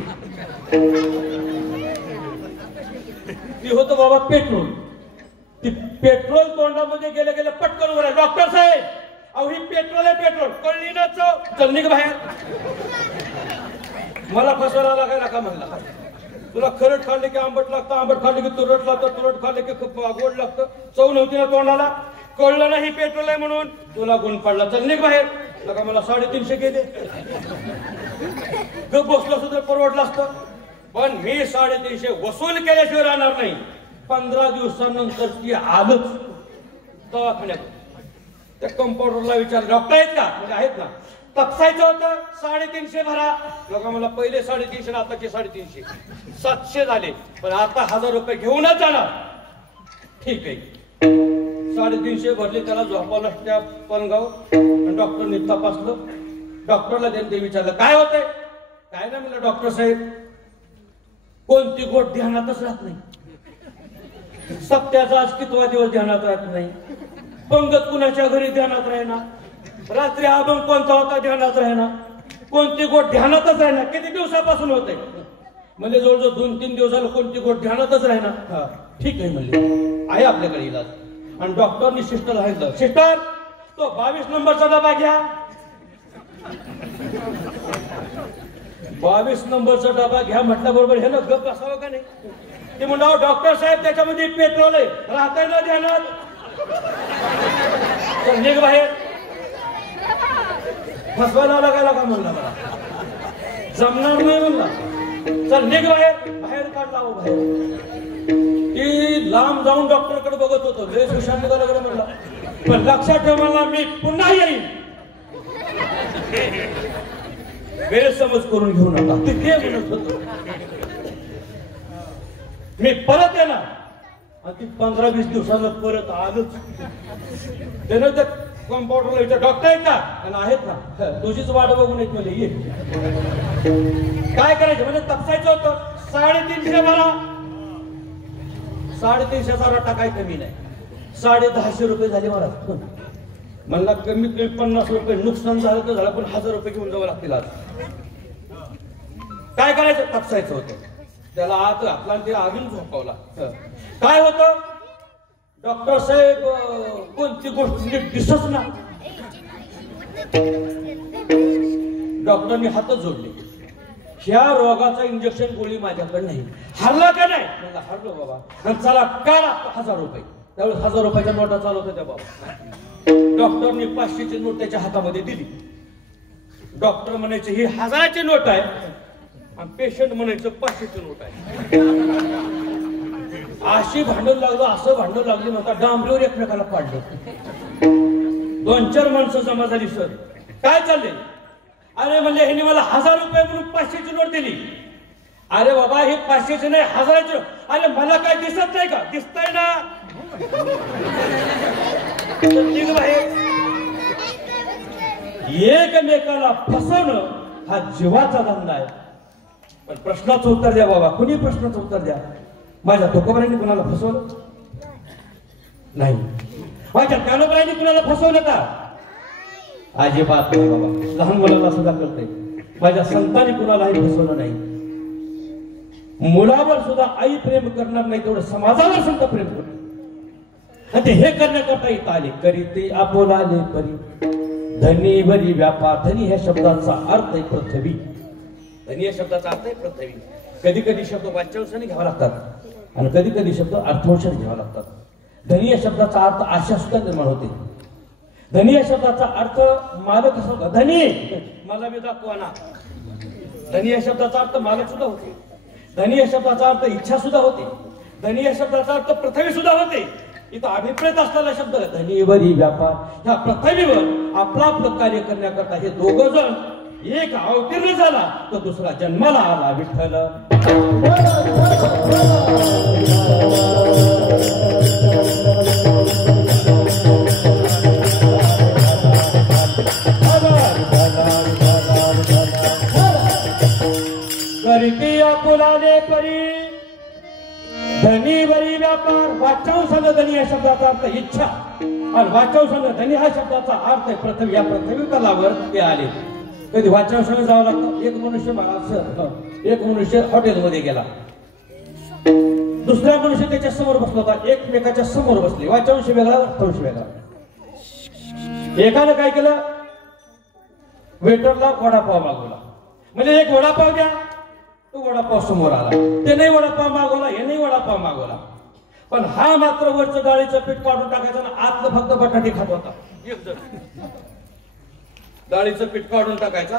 ती होतं बाबा पेट्रोल. ती पेट्रोल तोंडामध्ये गेले गेले पटकन वर. डॉक्टर साहेब अहो ही पेट्रोल आहे, पेट्रोल कळली ना चव? चल निघ बाहेर. मला फसवायला लागायला का म्हणला? तुला खरट खाल्ले की आंबट लागतं, आंबट खाल्ले की तुरट लागतं, तुरट खाल्ले की खूप गोड लागतं. चव नव्हती ना तोंडाला, कळलं नाही पेट्रोल आहे म्हणून तुला गुण पडला. चल निघ बाहेर. का मला 350 गेले. गप बसलो सुद्धा परवडलं असतं, पण मी 350 वसूल केल्याशिवाय राहणार नाही. 15 दिवसानंतर ती आलंच दवाखान्यात. त्या कंपाऊंडरला विचार, डॉक्टर आहेत का? म्हणजे आहेत ना. तपसायचं होतं 350 भरा. लोक मला पहिले 350 आताचे 350 700 झाले, पण आता 1000 रुपये घेऊनच जाणार. ठीक आहे. 350 भरले. त्याला झोपावला त्या पलगाव. डॉक्टरने तपासलं. डॉक्टरला त्यांनी विचारलं काय होतंय? काय नाही म्हणलं डॉक्टर साहेब, कोणती गोष्ट ध्यानातच राहत नाही. सप्त्याचा आज कितवा दिवस ध्यानात राहत नाही. पंगत कुणाच्या घरी ध्यानात राहिना. रात्री अभंग कोणता होता ध्यानात राहिना. कोणती गोष्ट ध्यानातच राहिना. किती दिवसापासून होते? म्हणजे जवळजवळ 2-3 दिवस झालं कोणती गोष्ट ध्यानातच राहिना. ठीक आहे म्हणले, आहे आपल्याकडे इलाज. आणि डॉक्टरनी सिस्टरला सांगितलं, सिस्टर तो 22 नंबरचा डबा घ्या. 22 नंबरचा डबा घ्या म्हटल्याबरोबर हे ना गप असावं का नाही? ते म्हणलं डॉक्टर साहेब त्याच्यामध्ये पेट्रोल आहे, राहतंय ना ध्यानात. तर निघ बाहेर. फसवायला लागायला का म्हणला मला, जमणार नाही म्हणला. चल निघ बाहेर. बाहेर काढला हो बाहेर. ती लांब जाऊन डॉक्टरकडे बघत होतो. लय हुशार निघाला म्हणला, पण लक्षात ठेव मला मी पुन्हा येईन. गैरसमज करून घेऊ नका. ते म्हणत होतो मी परत येणार. आणि ती 15-20 दिवसाला परत आलंच. त्यानं त्या कंपाऊंडरला विचार, डॉक्टर आहेत का? आणि आहेत ना. तुझीच वाट बघून येत म्हणजे ये. काय करायचं म्हणजे तपसायचं होतं. 350 भरा. 350चा रट्टा काय कमी नाही. 150 रुपये झाले मला. म्हणला कमीत कमी 50 रुपये नुकसान झालं तर झालं, पण 1000 रुपये घेऊन जावं लागतील आज. काय करायचं? तपसायचं होतं. त्याला आत घातला आणि ते अजून झोपवला. काय होतं? डॉक्टर साहेब कोणती गोष्ट नीट दिसत ना. डॉक्टरने हातच जोडले. ह्या रोगाचा इंजेक्शन गोळी माझ्याकडे नाही. हरला का नाही? मला हरलो बाबा. आणि चला काय लागतं? 1000 रुपये. त्यावेळेस 1000 रुपयाच्या नोटा चालू होत्या बाबा. डॉक्टरने 500ची नोट त्याच्या हातामध्ये दिली. डॉक्टर म्हणायचे ही 1000ची नोट आहे, आणि पेशंट म्हणायचं 500ची नोट आहे. अशी भांडण लागलं, असं भांडण लागली नव्हता. डांबरीवर एकमेकाला पाडलं. 2-4 माणसं जमा झाली. सर काय चालले? अरे म्हणले ह्यांनी मला 1000 रुपये म्हणून 500ची नोट दिली. अरे बाबा ही 500ची नाही 1000ची. अरे मला काय दिसत नाही का? दिसतंय ना. एकमेकाला फसवणं हा जीवाचा धंदा आहे. पण प्रश्नाचं उत्तर द्या बाबा. कुणी प्रश्नाचं उत्तर द्या. माझ्या तुकोबारांनी कुणाला फसवलं नाही. माझ्या कानोबारांनी कुणाला फसवलं का? अजिबात नाही बाबा. लहान मुलाला सुद्धा कळतंय. माझ्या संतांनी कुणालाही फसवलं नाही. मुलावर सुद्धा आई प्रेम करणार नाही तेवढं समाजावर सुद्धा प्रेम करतो. आणि ते हे करण्याकरता इथं आले. करीते आपोलाले परी धनी बरी व्यापार. धनी ह्या शब्दाचा अर्थ आहे पृथ्वी. धनी या शब्दाचा अर्थ आहे पृथ्वी. कधी कधी शब्द वाच्यांशाने घ्यावा लागतात आणि कधी कधी शब्द अर्थांशाने घ्यावा लागतात. धनी या शब्दाचा अर्थ आशा सुद्धा निर्माण होते. धनी या शब्दाचा अर्थ मालक असा होता. धनी मला मी दाखवा ना. धनी या शब्दाचा अर्थ मालक सुद्धा होते. धनी या शब्दाचा अर्थ इच्छा सुद्धा होते. धनी या शब्दाचा अर्थ पृथ्वी सुद्धा होते. इथं अभिप्रेत असलेला शब्द धनीवरी व्यापार. ह्या पृथ्वीवर आपला आपलं कार्य करण्याकरता हे दोघं जण एक अवतीर्ण झाला तर दुसरा जन्माला आला. विठ्ठल करीती आपुलाने परी धनी बरी व्यापार. वाच्यांशांग धनी या शब्दाचा अर्थ इच्छा आणि वाच्यांशांग धनी हा शब्दाचा अर्थ आहे पृथ्वी. या पृथ्वी तलावर ते आले. कधी वाच्यांशांग जावं लागतं. एक मनुष्य हॉटेलमध्ये गेला. दुसरा मनुष्य त्याच्या समोर बसला होता. एकमेकाच्या समोर बसले. वाच्यांश वेगळा अर्थांश वेगळा. एकानं काय केलं? वेटरला वडापाव मागवला. म्हणजे एक वडापाव द्या तो वडापाव समोर आला. ते नाही वडापाव मागवला, हे नाही वडापाव मागवला, पण हा मात्र वरचं डाळीचं पीठ काढून टाकायचं आणि आतलं फक्त बटाटे खात होता. एक जण डाळीचं पीठ काढून टाकायचा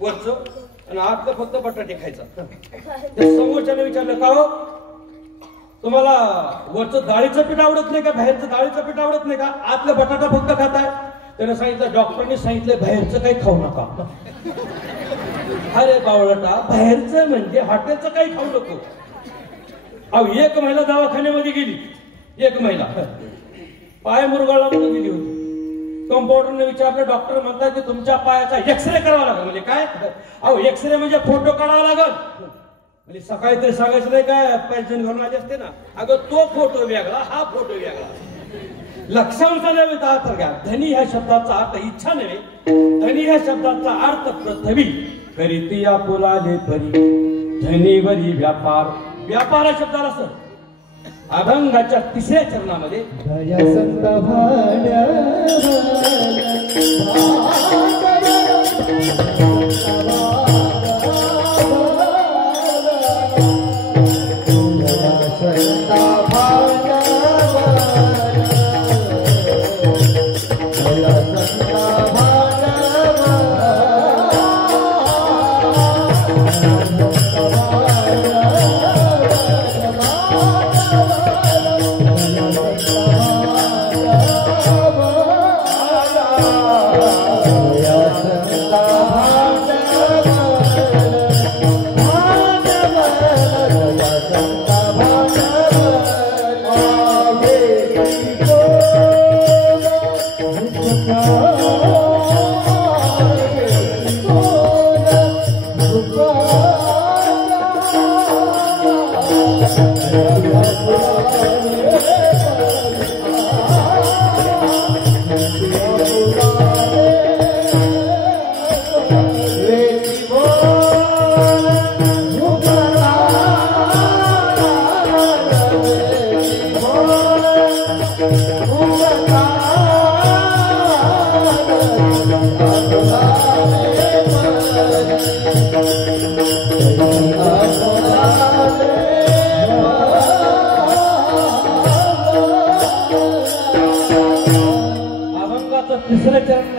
वरचं आणि आतलं फक्त बटाटे खायचा. त्या समोरच्याने विचारलं, का हो तुम्हाला वरचं डाळीचं पीठ आवडत नाही का, बाहेरचं डाळीचं पीठ आवडत नाही का, आतलं बटाटा फक्त खाताय? त्याने सांगितलं, डॉक्टरने सांगितलं बाहेरचं काही खाऊ नका. अरे बावळटा, बाहेरचं म्हणजे हॉटेलचं काही खाऊ नको. अहो एक महिला दवाखान्यामध्ये गेली, एक महिला पाय मुरगाळला म्हणून गेली होती. कंपाऊंडरने विचारलं, डॉक्टर म्हणतात की तुमच्या पायाचा एक्सरे करावा लागेल. म्हणजे काय? अहो एक्सरे म्हणजे फोटो काढावा लागेल. म्हणजे सकाळी तरी सांगायचं नाही काय, पेन्शन घालून आली असते ना. अगं तो फोटो वेगळा, हा फोटो वेगळा. लक्षांचा नव्हे तर घ्या. धनी ह्या शब्दाचा अर्थ इच्छा नव्हे, धनी ह्या शब्दाचा अर्थ पृथ्वी. करीती आपुलाले परी, धनीवरी व्यापार. व्यापार या शब्दाला सर अभंगाच्या 3ऱ्या चरणामध्ये दया संत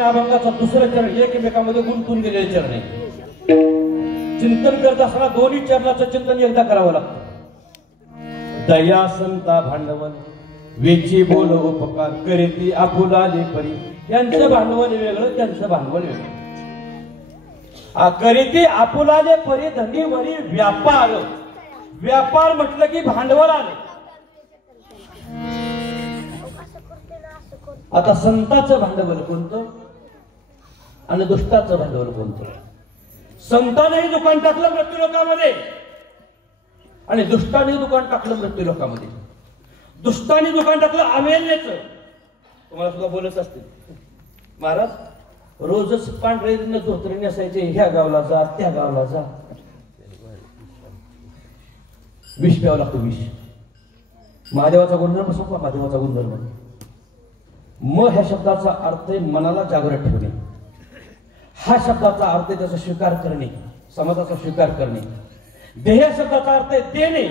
अभंगाचा 2रं चरण एकमेकांमध्ये गुंतून गेलेले चरण आहे. चिंतन करत असताना दोन्ही चरणाचं चिंतन एकदा करावं लागतं. दया संता भांडवल, वेची बोल उपकार, करीती आपुलाले परी. यांचं भांडवल वेगळं, त्यांचं भांडवल वेगळं. करीती आपुलाले परी, धनीवरी व्यापार. व्यापार म्हटलं की भांडवल आले. आता संताचं भांडवल कोणतं आणि दुष्टाचं भांडवल कोणतं? संतानेही दुकान टाकलं मृत्यू लोकांमध्ये आणि दुष्टाने दुकान टाकलं मृत्यू लोकांमध्ये. दुष्टाने दुकान टाकलं अमेल्याचं. तुम्हाला सुद्धा बोलत असतील, महाराज रोजच पांढरे धोतरे नेसायचे, ह्या गावला जा त्या गावला जा. विष प्यावं लागतं, विष. महादेवाचा गुणधर्म सोपा, महादेवाचा गुणधर्म. म ह्या शब्दाचा अर्थ आहे मनाला जागृत ठेवणे. हा शब्दाचा अर्थ आहे त्याचा स्वीकार करणे, समाजाचा स्वीकार करणे. देह शब्दाचा अर्थ आहे देणे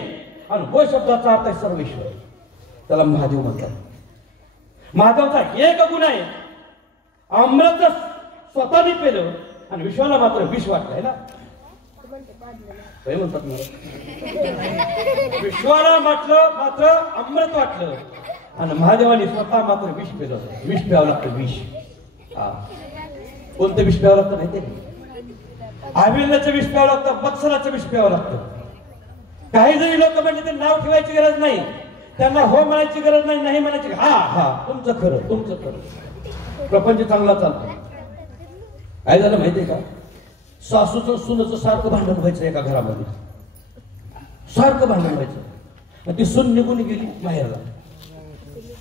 आणि व शब्दाचा अर्थ आहे सर्वेश्वर. त्याला महादेव म्हणतात. महादेवाचा एक गुण आहे, अमृत स्वतःने पेलं आणि विश्वाला मात्र विष वाटलं आहे ना. म्हणतात विश्वाला मात्र अमृत वाटलं आणि महादेवाने स्वतः मात्र विष पेलं. विष प्यावं लागतं, विष. कोणतं विष प्यावं लागतं माहिती आहे? आविर्याचं विष प्यावं लागतं, मत्सराचं विष प्यावं लागतं. काही जरी लोक म्हणजे ते नाव ठेवायची गरज नाही, त्यांना हो म्हणायची गरज नाही, नाही म्हणायची. हा हा तुमचं खरं, तुमचं खरं. प्रपंच चांगला चालतो. काय झालं माहितीये का? सासूचं सुनेचं सारखं भांडण व्हायचं एका घरामध्ये, सारखं भांडण व्हायचं. ती सून निघून गेली माहेरला.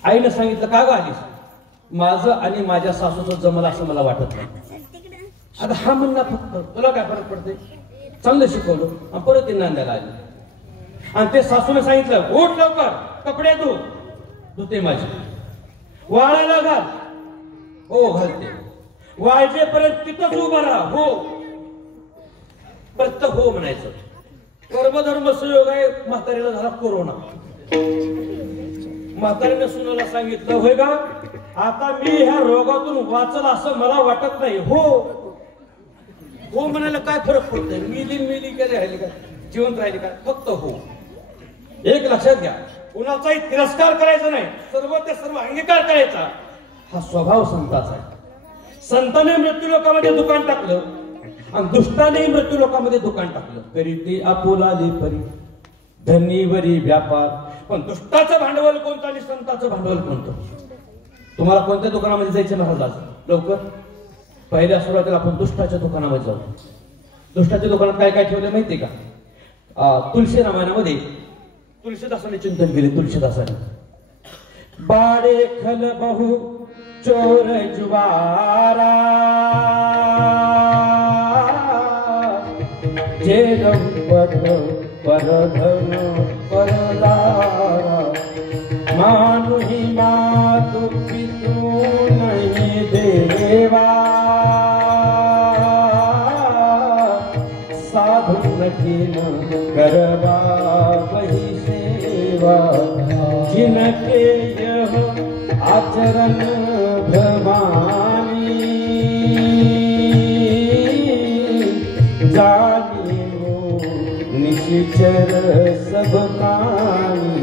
आईनं सांगितलं, का ग आलीस? माझं आणि माझ्या सासूचं जमलं असं मला वाटत नाही. आता हा म्हणला फक्त, तुला काय फरक पडते? चांगलं शिकवलं आणि परत ती नांदायला आली. आणि ते सासूने सांगितलं, उठ लवकर, कपडे धुते माझे, वाळायला घाल. हो घालते. वाळजेपर्यंत तिथंच उभा राहा. हो परत हो म्हणायचं. कर्मधर्म सुयोग आहे. म्हातारीला झाला कोरोना. म्हातारीने सुनाला सांगितलं, होय का आता मी ह्या रोगातून वाचल असं मला वाटत नाही. हो हो म्हणायला काय फरक पडतोय? मिली काय राहिली का, जिवंत राहिली का? फक्त हो. एक लक्षात घ्या, कुणाचाही तिरस्कार करायचा नाही, सर्व ते सर्व अंगीकार करायचा. हा स्वभाव संताचा आहे. संताने मृत्यू लोकांमध्ये दुकान टाकलं आणि दुष्टानेही मृत्यू लोकांमध्ये दुकान टाकलं. तरी ते आपुलाली परी धनीवरी व्यापार. पण दुष्टाचं भांडवल कोणतं आणि संताचं भांडवल कोणतं? तुम्हाला कोणत्या दुकानामध्ये जायचं महाराज? लवकर पहिल्या सुरुवातीला आपण दुष्टाच्या दुकानामध्ये जाऊ. दुष्टाच्या दुकानात काय काय ठेवलं माहितीये का? तुळशी रामायणामध्ये तुळशीदासाने चिंतन केले. तुळशीदासाने बाडे खल बहु चोर जुवारा जेलम पद परधन परदारा मानुही मातु पितु नहीं देवा साधु नकीन करवा वही सेवा जिनके यह आचरण भवानी जानियो निश्चर सब कानी.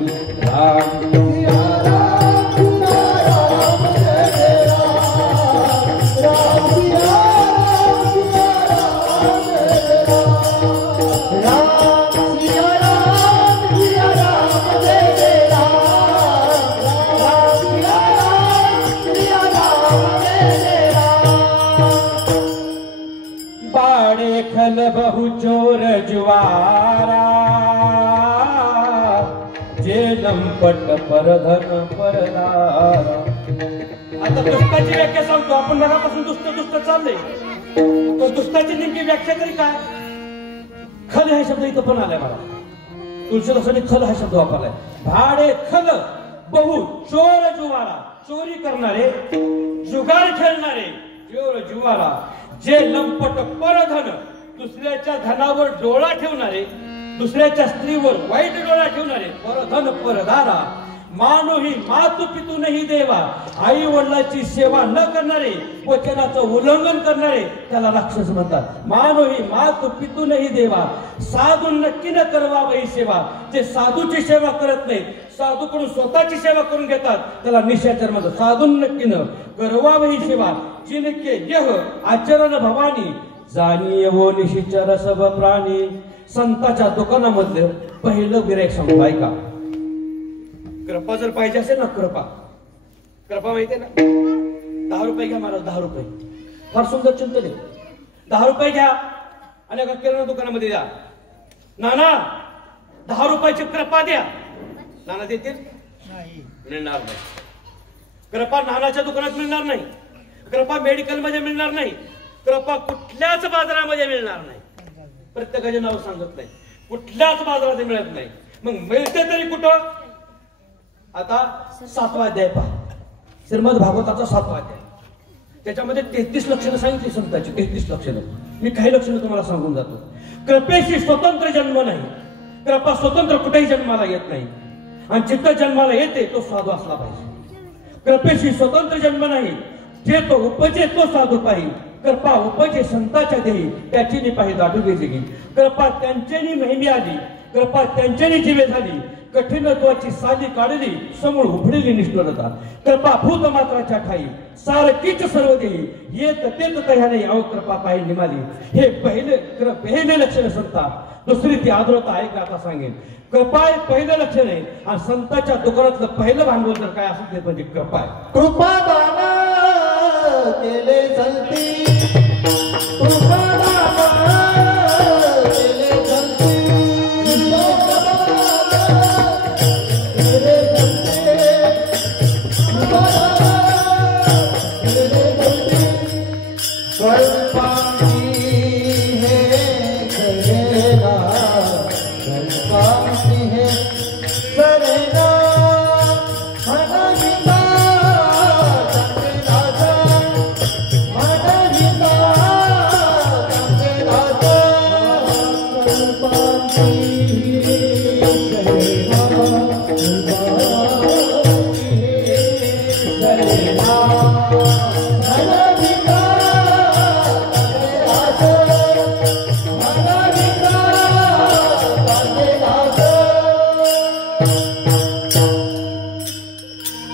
बहु चोर जुवारा जेलम पट परधन परदारा. आता दुष्टाची व्याख्या सांगतो आपण. मनापासून दुष्ट चाललंय. तो दुष्टाची नेमकी व्याख्या तरी काय? खल हा शब्द इथं पण आलाय मला. तुळशीदासाने खल हा शब्द वापरलाय. भाडे खल बहु चोर जुवारा. चोरी करणारे, जुगार खेळणारे, चोर जुवारा. जे लंपट परधन, दुसऱ्याच्या धनावर डोळा ठेवणारे, दुसऱ्याच्या स्त्रीवर वाईट डोळा ठेवणारे. परधन परदारा. मानोही मातु पितू नाही देवा. आई वडिलांची सेवा न करणारे, वचनाचं उल्लंघन करणारे त्याला राक्षस म्हणतात. मानोही मातु पितू नाही देवा. साधू नक्की न करवा वही सेवा. जे साधूची सेवा करत नाही, साधूकडून स्वतःची सेवा करून घेतात त्याला निशाचर म्हणतात. साधू नक्की न करवा वही सेवा जिनके यह आचरण भवानी जाणीव वो निशिचर सब प्राणी. संताच्या दुकानामधलं पहिलं गिराईक सांगतो ऐका. कृपा जर पाहिजे असेल ना, कृपा माहितीये ना, 10 रुपये घ्या महाराज, 10 रुपये. फार सुंदर चिंतन आहे. 10 रुपये घ्या आणि एका किराणा दुकानामध्ये द्या. नाना 10 रुपयाची कृपा द्या. नाना देतील? मिळणार नाही. कृपा नानाच्या दुकानात मिळणार नाही. कृपा मेडिकल मध्ये मिळणार नाही. कृपा कुठल्याच बाजारामध्ये मिळणार नाही. प्रत्येकाचे नाव सांगत नाही. कुठल्याच बाजारात मिळत नाही. मग मिळते तरी कुठं? आता 7वा अध्याय पहा. श्रीमद भागवताचा 7वा अध्याय. त्याच्यामध्ये 33 लक्षणं सांगितली संतांची. 33 लक्षणं. मी काही लक्षणं तुम्हाला सांगून जातो. कृपेशी स्वतंत्र जन्म नाही. कृपा स्वतंत्र कुठेही जन्माला येत नाही. आणि जिथं जन्माला येते तो साधू असला पाहिजे. कृपेशी स्वतंत्र जन्म नाही. जे तो उपजे तो साधू पाहिजे. कृपा उपजे संताच्या देही त्याची नि पाहि दाटुगे जगी. कृपा त्यांच्यानी महिमी आली. कृपा त्यांच्यानी जीवे झाली. कठीणत्वाची साली काढली समोर उफडली निष्ठुरता. कृपा भूत मात्राच्या ठाई सारखीच सर्व देही येत तेच तह्याने अव कृपा पायी निमाली. हे पहिले लक्षण संता. दुसरी ती आदरता आहे का आता सांगेन. कृपा हे पहिलं लक्षण आहे. आणि संताच्या दुकानातलं पहिलं भांडवल जर काय असेल ते म्हणजे कृपा आहे. कृपा दाना केले संती. कृपा दाना केले संती.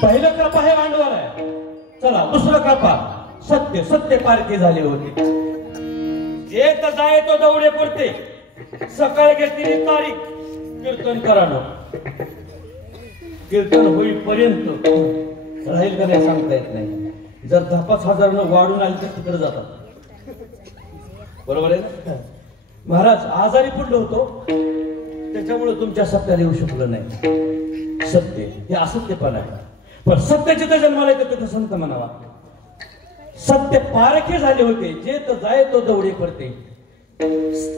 पहिलं कृपा हे भांडवल आहे. चला दुसरं कृपा सत्य. सत्य पारखे झाले होते. जे तर जाय तो दौडे पुरते. सकाळ घेतली तारीख कीर्तन करानो. कीर्तन होईपर्यंत राहील का नाही सांगता येत नाही. जर 10-5 हजारानं वाढून आली तर तिकडे जातात. बरोबर आहे ना. महाराज आजारी पडलो होतो त्याच्यामुळे तुमच्या सत्याला येऊ शकलो नाही. सत्य हे असत्यपण आहे. पण सत्य जिथं जन्माला येतं तिथं संत म्हणावा. सत्य पारखे झाले होते. जे तर जाय तो दौडे पडते.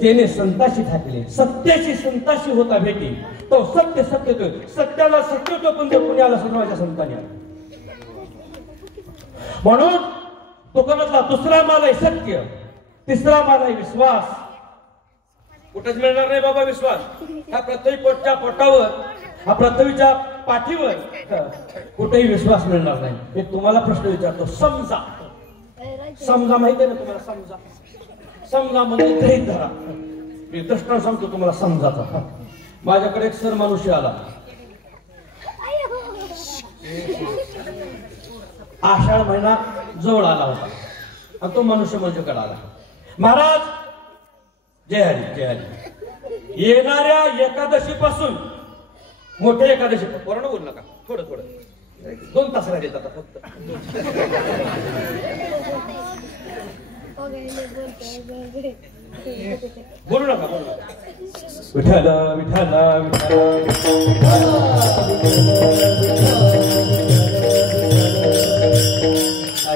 त्याने संताशी ठाकले. सत्याशी संताशी होता भेटी. तो सत्य सत्य तो सत्याला सत्य तो पण पुण्याला सर्वांच्या संतांनी आला. म्हणून तुकारातला दुसरा माल आहे सत्य. तिसरा माल आहे विश्वास. कुठंच मिळणार नाही बाबा विश्वास. ह्या पृथ्वी पोटच्या पोटावर, हा पृथ्वीच्या पाठीवर कुठेही विश्वास मिळणार नाही. हे तुम्हाला प्रश्न विचारतो. समजा समजा माहिती आहे ना तुम्हाला. समजा समजा म्हणजे गृहीत धरा. मी दृष्टांत सांगतो तुम्हाला समजाचा. माझ्याकडे एक सर मनुष्य आला. आषाढ महिना जवळ आला होता आणि तो मनुष्य माझ्याकडे आला. महाराज जय हरी जय हरी. येणाऱ्या एकादशी पासून मोठ्या एकादशी पूर्ण बोल नका. थोडं थोडं 2 तास राहिले आता फक्त. बोलू नका बोलू नका. विठ्ठल विठ्ठल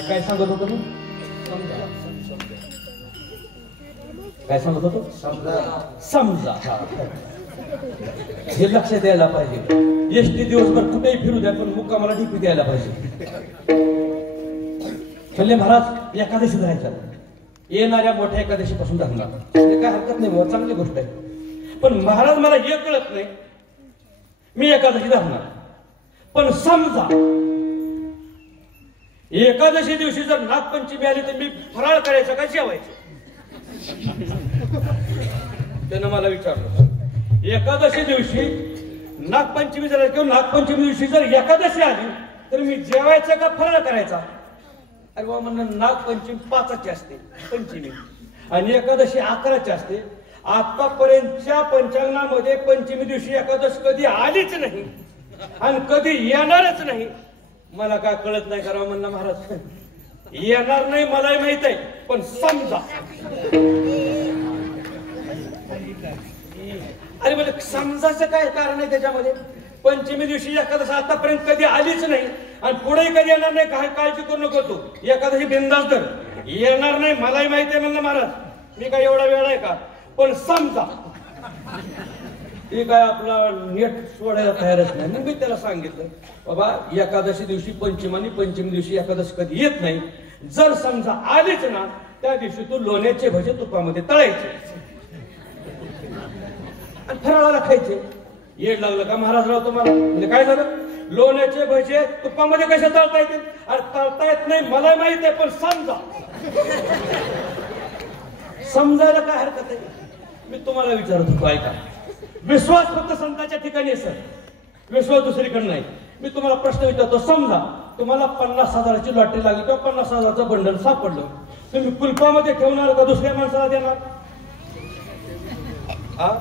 काय सांगत होतो मी. काय सांगत होतो. समजा. हे लक्षात द्यायला पाहिजे. एसटी दिवसभर कुठेही फिरू द्या पण मुक्कामाला डीपी द्यायला पाहिजे. म्हणले महाराज एकादशी धरायच्या. येणाऱ्या मोठ्या एकादशी पासून धरणार. काय हरकत नाही. चांगली गोष्ट आहे. पण महाराज मला हे कळत नाही. मी एकादशी धरणार पण समजा एकादशी दिवशी जर नागपंचमी आली तर मी फराळ करायचं का जेवायचं. त्यानं मला विचारलं. एकादशी दिवशी नागपंचमी जर किंवा नागपंचमी दिवशी जर एकादशी आली तर मी जेवायचं का फराळ करायचा. अरे बाबा म्हणणं नागपंचमी 5ची असते पंचमी आणि एकादशी 11ची असते. आतापर्यंतच्या पंचांगामध्ये पंचमी दिवशी एकादशी कधी आलीच नाही आणि कधी येणारच नाही. मला काय कळत नाही करावं म्हणणं. महाराज येणार नाही मलाही माहित आहे पण समजा. अरे म्हणजे समजायचं काय कारण आहे त्याच्यामध्ये. पंचमी दिवशी एकादशी आतापर्यंत कधी आलीच नाही आणि पुढे कधी येणार नाही. काय काळजी करू नको तू. एकादशी बिंदास तर येणार नाही मलाही माहिती आहे म्हणलं. महाराज मी काय एवढा वेळ आहे का. पण समजा हे काय आपला नेट सोडायला तयारच नाही. मग मी त्याला सांगितलं बाबा एकादशी दिवशी पंचमी आणि पंचमी दिवशी एकादशी कधी येत नाही. जर समजा आलीच ना त्या दिवशी तू लोण्याचे भजे तुपामध्ये तळायचे आणि फराळाला खायचे. येड लागलं का महाराज राव तुम्हाला. म्हणजे काय झालं. लोण्याचे भजे तुपामध्ये कसे तळता येतील. अरे तळता येत नाही मला माहित आहे पण समजा. समजायला काय हरकत आहे. मी तुम्हाला विचारत होतो ऐका. विश्वास फक्त संतांच्या ठिकाणी आहे सर. विश्वास दुसरीकडे नाही. मी तुम्हाला प्रश्न विचारतो. समजा तुम्हाला 50,000ची लॉटरी लागली किंवा 50,000चं बंडल सापडलं. तुम्ही कुलपामध्ये ठेवणार का दुसऱ्या माणसाला देणार. हा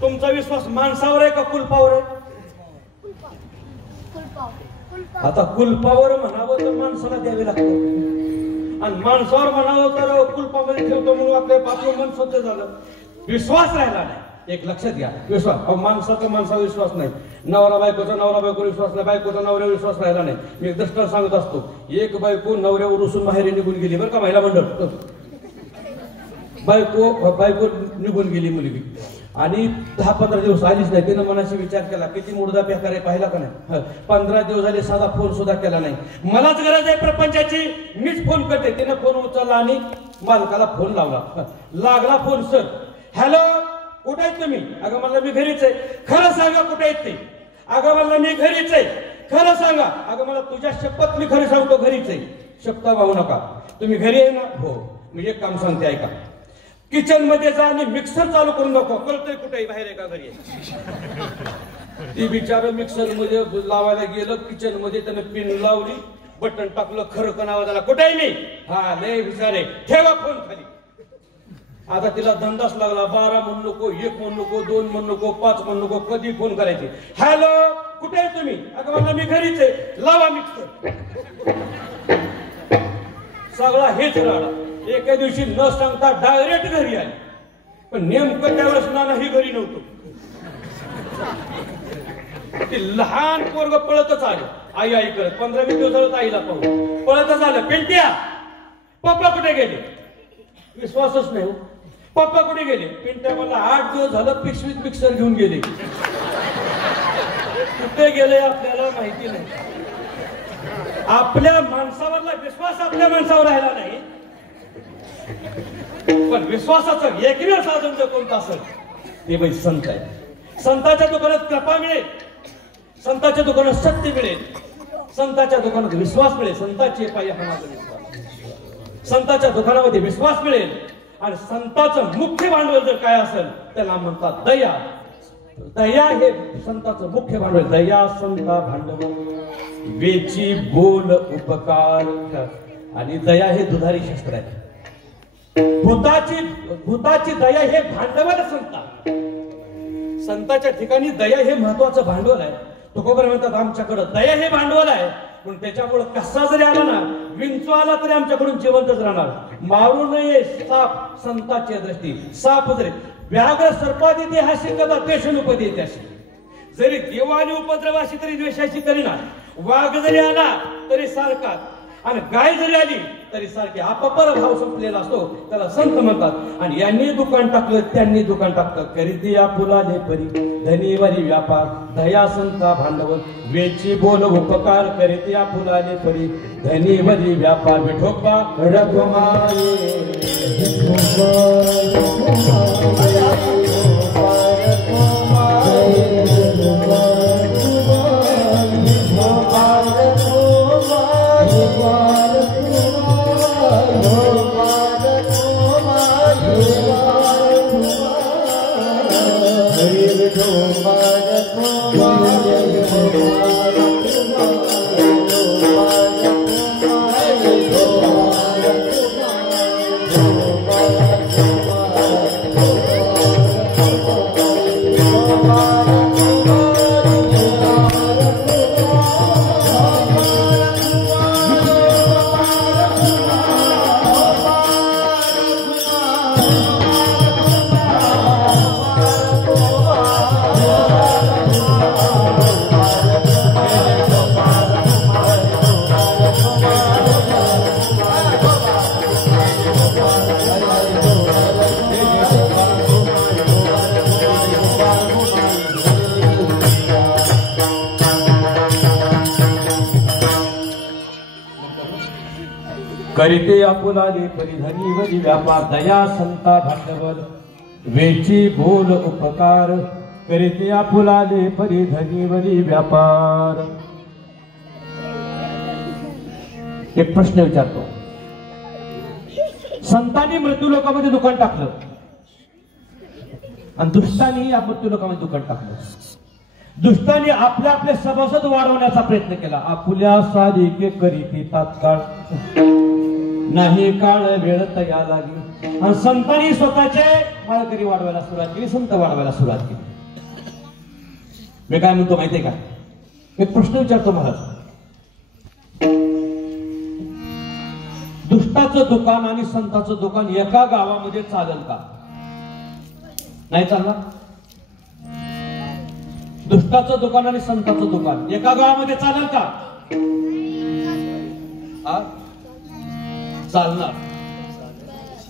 तुमचा विश्वास माणसावर आहे का कुलपावर आहे. आता कुलपावर म्हणावं तर माणसाला द्यावे लागतं आणि माणसावर म्हणावं तर कुलपामध्ये ठेवतो म्हणून आपलं मन स्वच्छ झालं. विश्वास राहिला नाही. एक लक्षात घ्या. विश्वास माणसाचा माणसावर विश्वास नाही. नवरा बायकोचा नवरा बायकोवर विश्वास नाही. बायकोचा नवऱ्यावर विश्वास राहिला नाही. मी एक दृष्टांत सांगत असतो. एक बायको नवऱ्यावर उसून बाहेर निघून गेली बरं का. महिला मंडळ. बायको निघून गेली मुलगी आणि 10-15 दिवस आलीच नाही. तिनं मनाशी विचार केला किती मुर्दा बेकार आहे पाहिला का नाही. 15 दिवस झाले साधा फोन सुद्धा केला नाही. मलाच गरज आहे प्रपंचाची मीच फोन करते. तिनं फोन उचलला आणि मालकाला फोन लावला. लागला फोन. सर हॅलो कुठे आहेत तुम्ही. अगं म्हणलं मी घरीच आहे. खरं सांगा कुठे आहेत ते. अगं म्हणलं मी घरीच आहे. खरं सांगा. अगं मला तुझ्या शपथ मी खरं सांगतो घरीच आहे. शपथ वाहू नका. तुम्ही घरी आहे ना? हो. मी एक काम सांगते ऐका. किचन मध्ये जा आणि मिक्सर चालू करून दाखवा. कळतंय कुठेही बाहेर आहे का घरी आहे? ती बिचार मिक्सर मध्ये लावायला गेलं, किचन मध्ये त्याने पिन लावली, बटन टाकलं, खरं कणावा झाला. कुठेही नाही. हा लय विचारे, ठेवा फोन खाली. आता तिला धंदाच लागला. 12 म्हणू नको, 1 म्हणू नको, 2 म्हणू नको, 5 म्हणू नको, कधी फोन करायचे. हॅलो, कुठे आहे तुम्ही? अगं म्हणलं मी घरीच आहे. लावा मिक्सर. सगळा हेच राडा. एका दिवशी न सांगता डायरेक्ट घरी आली. पण नेमकं त्यावेळेस नानाही घरी नव्हतो. ते लहान पोरग पळतच आलं. आई आई करत 15-20 दिवस झालं आईला पाहून पळतच आलं. पिंट्या, पप्पा कुठे गेले? विश्वासच नाही. पप्पा कुठे गेले? पिंट्या मला 8 दिवस झालं पिशवीत मिक्सर घेऊन गेले. कुठे गेले आपल्याला माहिती नाही. आपल्या माणसावरला विश्वास आपल्या माणसावर राहिला नाही. पण विश्वासाचं एकमेव साधन जर कोणतं असेल ते बाई संत आहे. संताच्या दुकानात कृपा मिळेल, संताच्या दुकानात सत्य मिळेल, संताच्या दुकानात विश्वास मिळेल. संताची पायी हा माझा विश्वास. संताच्या दुकानामध्ये विश्वास मिळेल. आणि संताचं मुख्य भांडवल जर काय असेल त्याला म्हणतात दया. दया हे संताचं मुख्य भांडवल. दया संता भांडवल, वेची बोल उपकार. आणि दया हे दुधारी शस्त्र आहे. भूताची दया हे भांडवल संता. संताच्या ठिकाणी दया हे महत्वाचं भांडवल आहे. तुकोबर म्हणतात आमच्याकडे दया हे भांडवल आहे. पण त्याच्यामुळे कसा जरी आला ना, विंचू आला तरी आमच्याकडून जिवंतच राहणार. मारू नये साप संताची दृष्टी. साप जरी व्याघ्र सर्पादी देहाशी कदा देशनुपदी त्याशी. जरी देवानी उपद्रवाशी तरी द्वेषाशी करीना. वाघ जरी आला तरी सारखा, आणि गाय जरी आली तरी सारखे. अपपर भाव संपलेला असतो त्याला संत म्हणतात. आणि यांनी दुकान टाकलं, त्यांनी दुकान टाकलं. करीती फुलाले परी धनीवरी व्यापार. दया संता भांडवल, वेची बोल उपकार. करीती फुलाले परी धनीवरी व्यापार. विठोबा रघुमाई करीते आपुलाले परिधनी वरी व्यापार. दया संता भांडवल, वेची बोल उपकार. करीते आपुलाले परिधनी वरी व्यापार. एक प्रश्न विचारतो. संतांनी मृत्यू लोकांमध्ये दुकान टाकलं आणि दुष्टांनी या मृत्यू लोकांमध्ये दुकान टाकलं. दुष्टांनी आपले सभासद वाढवण्याचा प्रयत्न केला. आपुल्या सारिके करीती तात्काळ, नाही काळ वेळ तया लागली. आणि संतांनी स्वतःचे माळकरी वाढवायला सुरुवात केली, संत वाढवायला सुरुवात केली. मी काय म्हणतो माहितीये का? एक प्रश्न विचारतो मला. दुष्टाचं दुकान आणि संताचं दुकान एका गावामध्ये चालेल का? नाही चालणार. दुष्टाचं दुकान आणि संताचं दुकान एका गावामध्ये चालेल का? चालणार.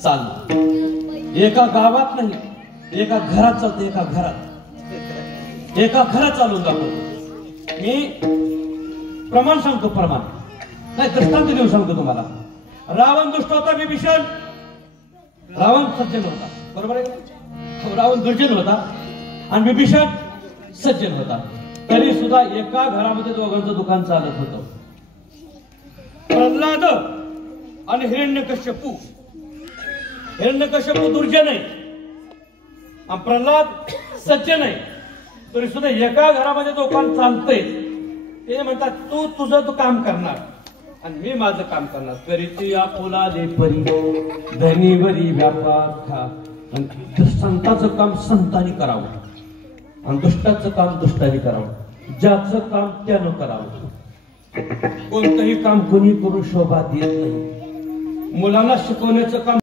चालणार. एका गावात नाही, एका घरात चालतं. एका घरात चालून जातो. मी प्रमाण सांगतो, प्रमाण नाही दृष्टांत देऊन सांगतो तुम्हाला. रावण दुष्ट होता, विभीषण. रावण सज्जन होता, बरोबर आहे. रावण दुर्जन होता आणि विभीषण सज्जन होता. तरी सुद्धा एका घरामध्ये दोघांचं दुकान चालत होतं. प्रल्हाद आणि हिरण्यकश्यपू दुर्जन आहे आणि प्रल्हाद सज्जन आहे. तरी सुद्धा एका घरामध्ये दोघांना चालतंय. ते म्हणतात तू तुझं काम करणार आणि मी माझं काम करणार. करीती आपुला दे परी धनीवरी व्यापार खा. आणि संताचं काम संतांनी करावं आणि दुष्टाचं काम दुष्टाने करावं. ज्याचं काम त्यानं करावं. कोणतंही काम कोणी करू शोभा देत नाही. मुलांना शिकवण्याचं काम